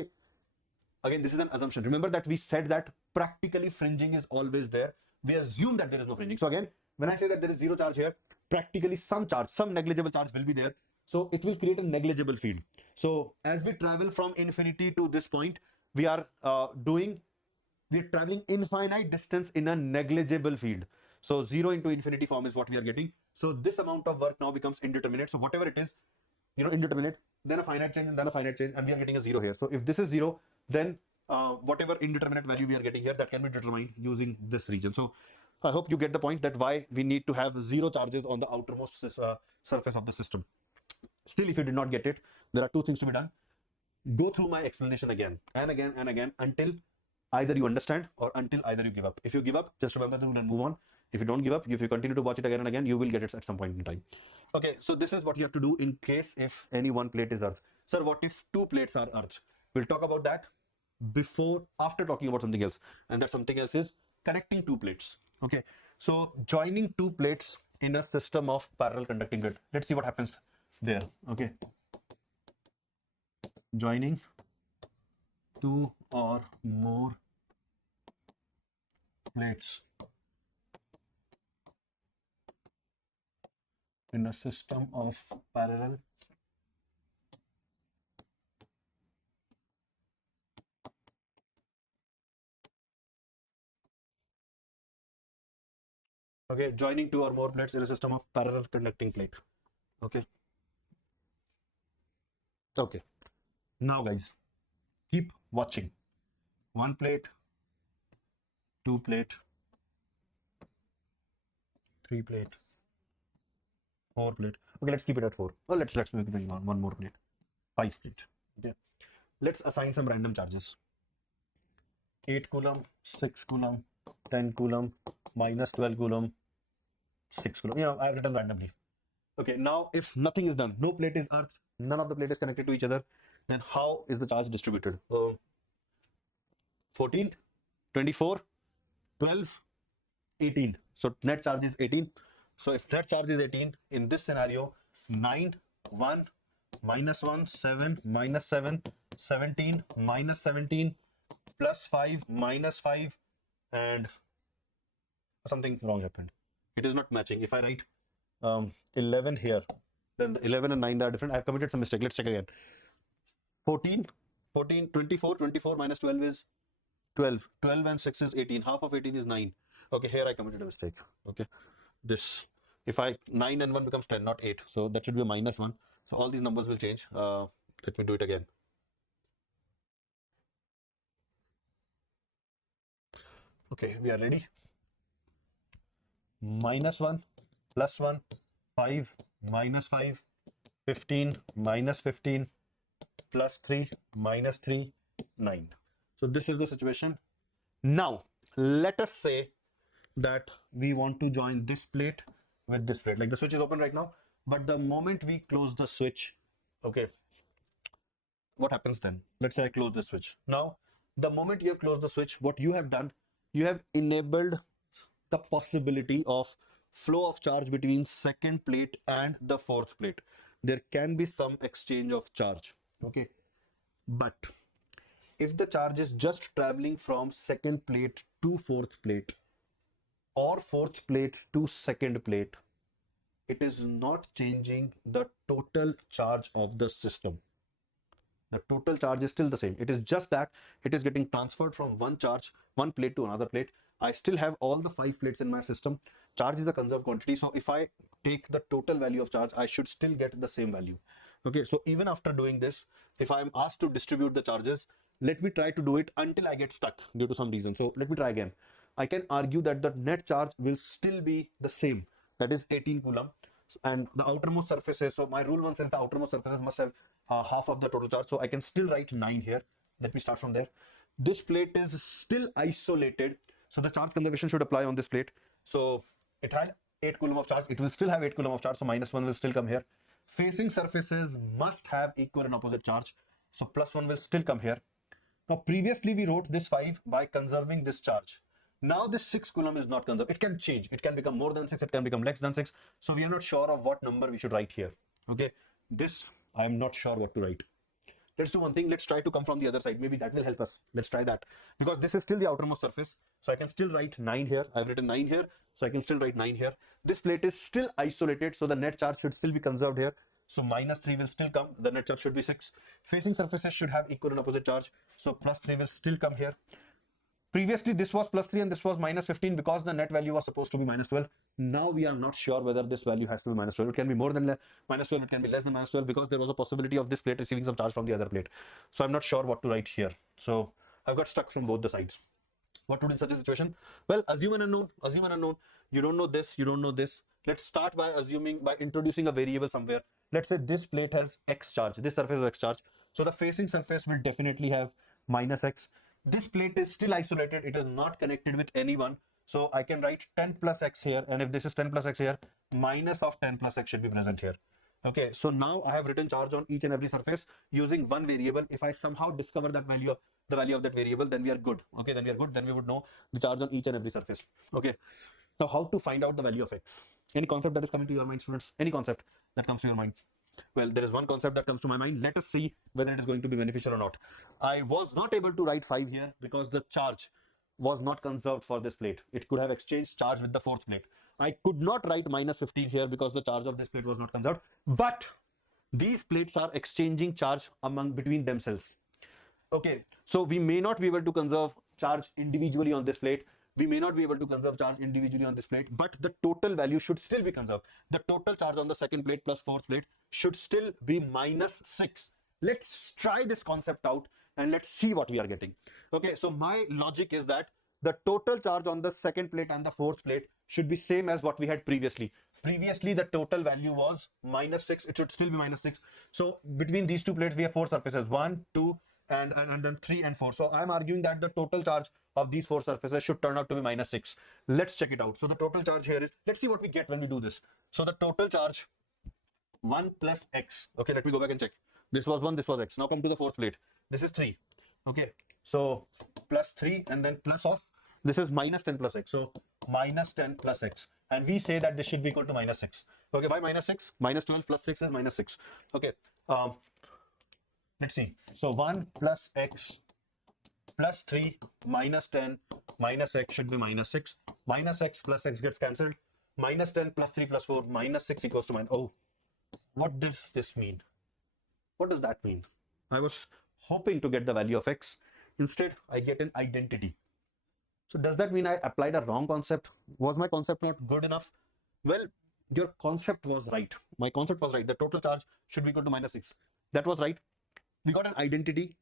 again, this is an assumption. Remember that we said that practically fringing is always there. We assume that there is no fringing. So again, when I say that there is 0 charge here, practically some charge, some negligible charge will be there. So it will create a negligible field. So as we travel from infinity to this point, we are traveling infinite distance in a negligible field. So 0 into infinity form is what we are getting. So this amount of work now becomes indeterminate. So whatever it is, indeterminate, then a finite change, and then a finite change, and we are getting a 0 here. So if this is 0, then whatever indeterminate value we are getting here, that can be determined using this region. So I hope you get the point that why we need to have 0 charges on the outermost surface of the system. Still, if you did not get it, there are 2 things to be done. Go through my explanation again and again and again until either you understand or until either you give up. If you give up, just remember the rule and move on. If you don't give up, if you continue to watch it again and again, you will get it at some point in time. Okay, so this is what you have to do in case if any one plate is earth. Sir, what if 2 plates are earth? We'll talk about that after talking about something else. And that something else is connecting 2 plates. Okay, so joining 2 plates in a system of parallel conducting grid. Let's see what happens there. Okay, joining 2 or more plates in a system of parallel joining 2 or more plates in a system of parallel conducting plate. Okay, now guys, keep watching. 1 plate, 2 plate, 3 plate, 4 plate. Okay, let's keep it at 4. Oh, let's make it one more plate. 5 plate. Okay. Let's assign some random charges. 8 coulomb, 6 coulomb, 10 coulomb, minus 12 coulomb, 6 coulomb. You know, I've written randomly. Okay, now if nothing is done, no plate is earthed, none of the plate is connected to each other, then how is the charge distributed? 14, 24, 12, 18. So net charge is 18. So if net charge is 18, in this scenario, 9, 1, minus 1, 7, minus 7, 17, minus 17, plus 5, minus 5, and something wrong happened. It is not matching. If I write 11 here, then the 11 and 9 are different. I've committed some mistake. Let's check again. 14, 14, 24, 24 minus 12 is 12. 12 and 6 is 18. Half of 18 is 9. Okay, here I committed a mistake. Okay, this, if I 9 and 1 becomes 10, not 8. So that should be a minus 1. So all these numbers will change. Let me do it again. Okay, we are ready. Minus 1, plus 1, 5, minus 5, 15, minus 15, plus 3, minus 3, 9. So this is the situation. Now, let us say that we want to join this plate with this plate. Like the switch is open right now, but the moment we close the switch, okay, what happens then? Let's say I close the switch. Now, the moment you have closed the switch, what you have done, you have enabled the possibility of flow of charge between second plate and the fourth plate. There can be some exchange of charge. Okay, but if the charge is just traveling from second plate to fourth plate or fourth plate to second plate, it is not changing the total charge of the system. The total charge is still the same. It is just that it is getting transferred from one plate to another plate. I still have all the 5 plates in my system. Charge is a conserved quantity. So if I take the total value of charge, I should still get the same value. Okay, so even after doing this, if I am asked to distribute the charges, let me try to do it until I get stuck due to some reason. So let me try again. I can argue that the net charge will still be the same. That is 18 coulomb. And the outermost surfaces, so my rule 1 says the outermost surfaces must have half of the total charge. So I can still write 9 here. Let me start from there. This plate is still isolated. So the charge conservation should apply on this plate. So it had 8 coulomb of charge. It will still have 8 coulomb of charge. So minus 1 will still come here. Facing surfaces must have equal and opposite charge. So plus 1 will still come here. Now previously we wrote this 5 by conserving this charge. Now this 6 coulomb is not conserved. It can change. It can become more than 6. It can become less than 6. So we are not sure of what number we should write here. Okay. This, I am not sure what to write. Let's do one thing. Let's try to come from the other side. Maybe that will help us. Let's try that. Because this is still the outermost surface. So I can still write 9 here. I've written 9 here. So I can still write 9 here. This plate is still isolated. So the net charge should still be conserved here. So minus 3 will still come. The net charge should be 6. Facing surfaces should have equal and opposite charge. So plus 3 will still come here. Previously, this was plus 3 and this was minus 15 because the net value was supposed to be minus 12. Now we are not sure whether this value has to be minus 12. It can be more than minus 12. It can be less than minus 12 because there was a possibility of this plate receiving some charge from the other plate. So I'm not sure what to write here. So I've got stuck from both the sides. What to do in such a situation? Well, assume an unknown. Assume an unknown. You don't know this. You don't know this. Let's start by introducing a variable somewhere. Let's say this plate has X charge. This surface has X charge. So the facing surface will definitely have minus X. This plate is still isolated. It is not connected with anyone. So I can write 10 plus X here. And if this is 10 plus X here, minus of 10 plus X should be present here. Okay, so now I have written charge on each and every surface using one variable. If I somehow discover that value, the value of that variable, then we are good. Okay, then we are good. Then we would know the charge on each and every surface. Okay, now how to find out the value of X? Any concept that is coming to your mind, students? Any concept that comes to your mind? Well, there is one concept that comes to my mind. Let us see whether it is going to be beneficial or not. I was not able to write 5 here because the charge was not conserved for this plate. It could have exchanged charge with the fourth plate. I could not write minus 15 here because the charge of this plate was not conserved. But these plates are exchanging charge between themselves. Okay, so we may not be able to conserve charge individually on this plate. We may not be able to conserve charge individually on this plate, but the total value should still be conserved. The total charge on the second plate plus fourth plate should still be minus 6. Let's try this concept out and let's see what we are getting. Okay, so my logic is that the total charge on the second plate and the fourth plate should be same as what we had previously. Previously, the total value was -6. It should still be -6. So between these two plates, we have four surfaces, 1, 2, and then 3 and 4. So I'm arguing that the total charge of these four surfaces should turn out to be -6. Let's check it out. So the total charge here is, let's see what we get when we do this. So the total charge, 1 plus x. Okay, let me go back and check. This was 1, this was x. Now come to the fourth plate. This is 3. Okay, so plus 3 and then plus of, this is -10 plus x. So -10 plus x. And we say that this should be equal to -6. Okay, why -6? -12 plus 6 is -6. Okay, let's see. So 1 plus x plus 3 -10 minus x should be -6. -x plus x gets cancelled. -10 plus 3 plus 4 -6 equals to -. Oh, what does this mean? What does that mean? I was hoping to get the value of x. Instead, I get an identity. So does that mean I applied a wrong concept? Was my concept not good enough? Well, your concept was right. My concept was right. The total charge should be equal to -6. That was right. We got an identity.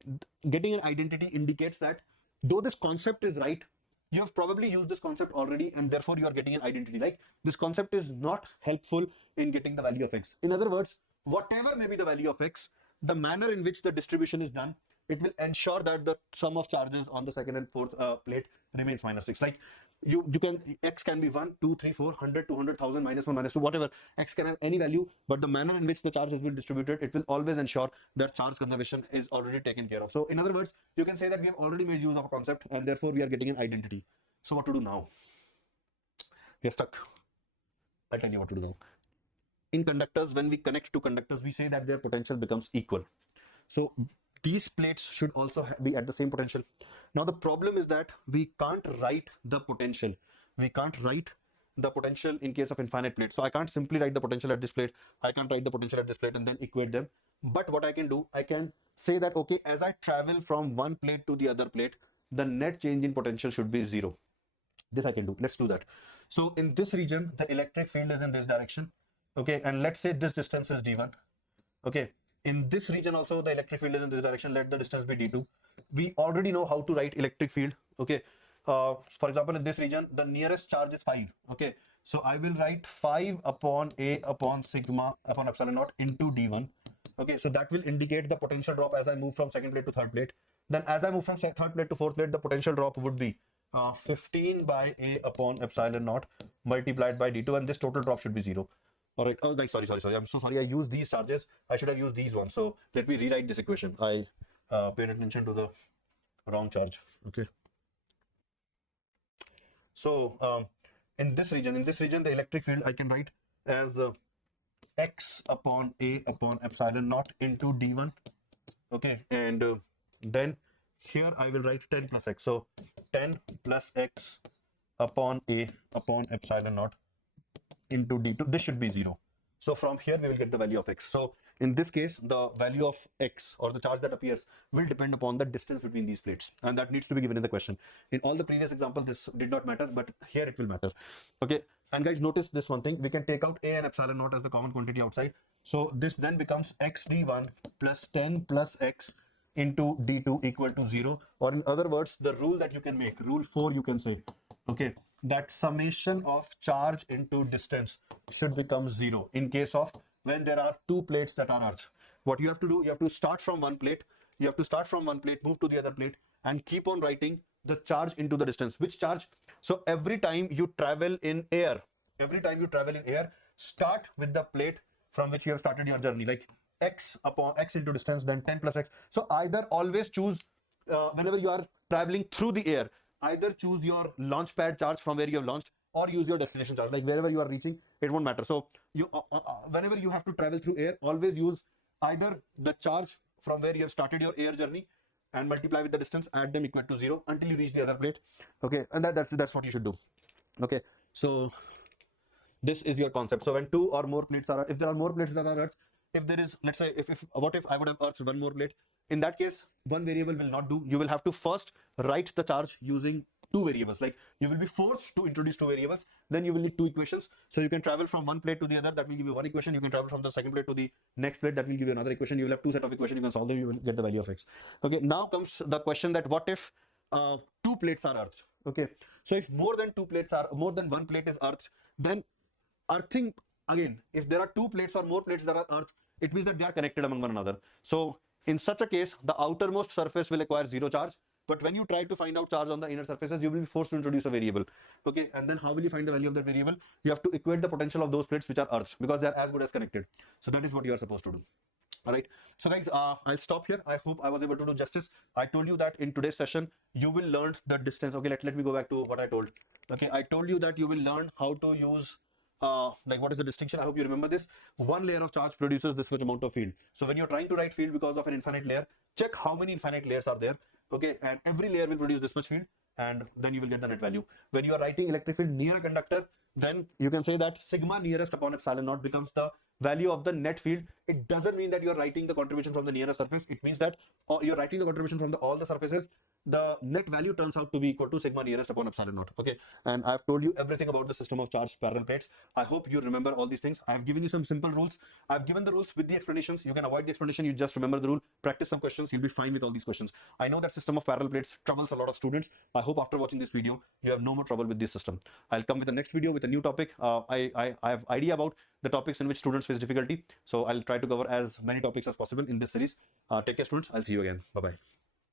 Getting an identity indicates that though this concept is right, you have probably used this concept already and therefore you are getting an identity. Like this concept is not helpful in getting the value of x. In other words, whatever may be the value of x, the manner in which the distribution is done, it will ensure that the sum of charges on the second and fourth plate remains -6. Like you can, x can be 1, 2, 3, 4, 100, 200, 1000, -1, -2, whatever. X can have any value, but the manner in which the charge has been distributed, it will always ensure that charge conservation is already taken care of. So in other words, you can say that we have already made use of a concept and therefore we are getting an identity. So what to do now? We are stuck. I'll tell you what to do now. In conductors, when we connect two conductors, we say that their potential becomes equal. So these plates should also be at the same potential. Now the problem is that we can't write the potential. We can't write the potential in case of infinite plates. So I can't simply write the potential at this plate. I can't write the potential at this plate and then equate them. But what I can do, I can say that, okay, as I travel from one plate to the other plate, the net change in potential should be 0. This I can do. Let's do that. So in this region, the electric field is in this direction. Okay, and let's say this distance is d1. Okay, in this region also the electric field is in this direction. Let the distance be d2. We already know how to write electric field. Okay, for example, in this region the nearest charge is 5. Okay, so I will write 5 upon a upon sigma upon epsilon naught into d1. Okay, so that will indicate the potential drop as I move from second plate to third plate. Then as I move from third plate to fourth plate, the potential drop would be 15 by a upon epsilon naught multiplied by d2, and this total drop should be 0. All right. Oh, sorry. I'm so sorry. I used these charges. I should have used these ones. So let me rewrite this equation. I paid attention to the wrong charge. Okay. So in this region, the electric field I can write as x upon a upon epsilon naught into d1. Okay, and then here I will write 10 plus x. So 10 plus x upon a upon epsilon naught into d2. This should be 0. So from here we will get the value of x. So in this case, the value of x or the charge that appears will depend upon the distance between these plates, and that needs to be given in the question. In all the previous examples, this did not matter, but here it will matter. Okay, and guys, notice this one thing. We can take out a and epsilon naught as the common quantity outside. So this then becomes x d1 plus 10 plus x into d2 equal to 0. Or in other words, the rule that you can make, rule 4, you can say, okay, that summation of charge into distance should become 0 in case of when there are two plates that are arched. What you have to do, you have to start from one plate. You have to start from one plate, move to the other plate, and keep on writing the charge into the distance. Which charge? So every time you travel in air, start with the plate from which you have started your journey, like x upon x into distance, then 10 plus x. So either always choose, whenever you are traveling through the air, either choose your launch pad charge from where you have launched, or use your destination charge, like wherever you are reaching, it won't matter. So you whenever you have to travel through air, always use either the charge from where you have started your air journey and multiply with the distance, add them equal to 0 until you reach the other plate. Okay, and that's what you should do. Okay, so this is your concept. So when two or more plates are, if there are more plates that are earthed, if there is, let's say, if what if I would have earthed one more plate, in that case one variable will not do. You will have to first write the charge using two variables. Like you will be forced to introduce two variables, then you will need two equations. So you can travel from one plate to the other, that will give you one equation. You can travel from the second plate to the next plate, that will give you another equation. You will have two set of equations, you can solve them, you will get the value of x. Okay, now comes the question that what if two plates are earthed? Okay, so if more than two plates are, more than one plate is earthed, then earthing, again, if there are two plates or more plates that are earthed, it means that they are connected among one another. So in such a case, the outermost surface will acquire zero charge. But when you try to find out charge on the inner surfaces, you will be forced to introduce a variable. Okay, and then how will you find the value of that variable? You have to equate the potential of those plates which are earthed, because they are as good as connected. So that is what you are supposed to do. All right. So guys, I'll stop here. I hope I was able to do justice. I told you that in today's session, you will learn the distance. Okay, let me go back to what I told. Okay, I told you that you will learn how to use, like what is the distinction. I hope you remember this. One layer of charge produces this much amount of field. So when you're trying to write field because of an infinite layer, check how many infinite layers are there. Okay, and every layer will produce this much field, and then you will get the net value. When you are writing electric field near a conductor, then you can say that sigma nearest upon epsilon naught becomes the value of the net field. It doesn't mean that you're writing the contribution from the nearest surface. It means that you're writing the contribution from all the surfaces. The net value turns out to be equal to sigma nearest upon epsilon naught. Okay, and I've told you everything about the system of charged parallel plates. I hope you remember all these things. I've given you some simple rules. I've given the rules with the explanations. You can avoid the explanation. You just remember the rule. Practice some questions. You'll be fine with all these questions. I know that system of parallel plates troubles a lot of students. I hope after watching this video, you have no more trouble with this system. I'll come with the next video with a new topic. I have idea about the topics in which students face difficulty. So I'll try to cover as many topics as possible in this series. Take care, students. I'll see you again. Bye bye.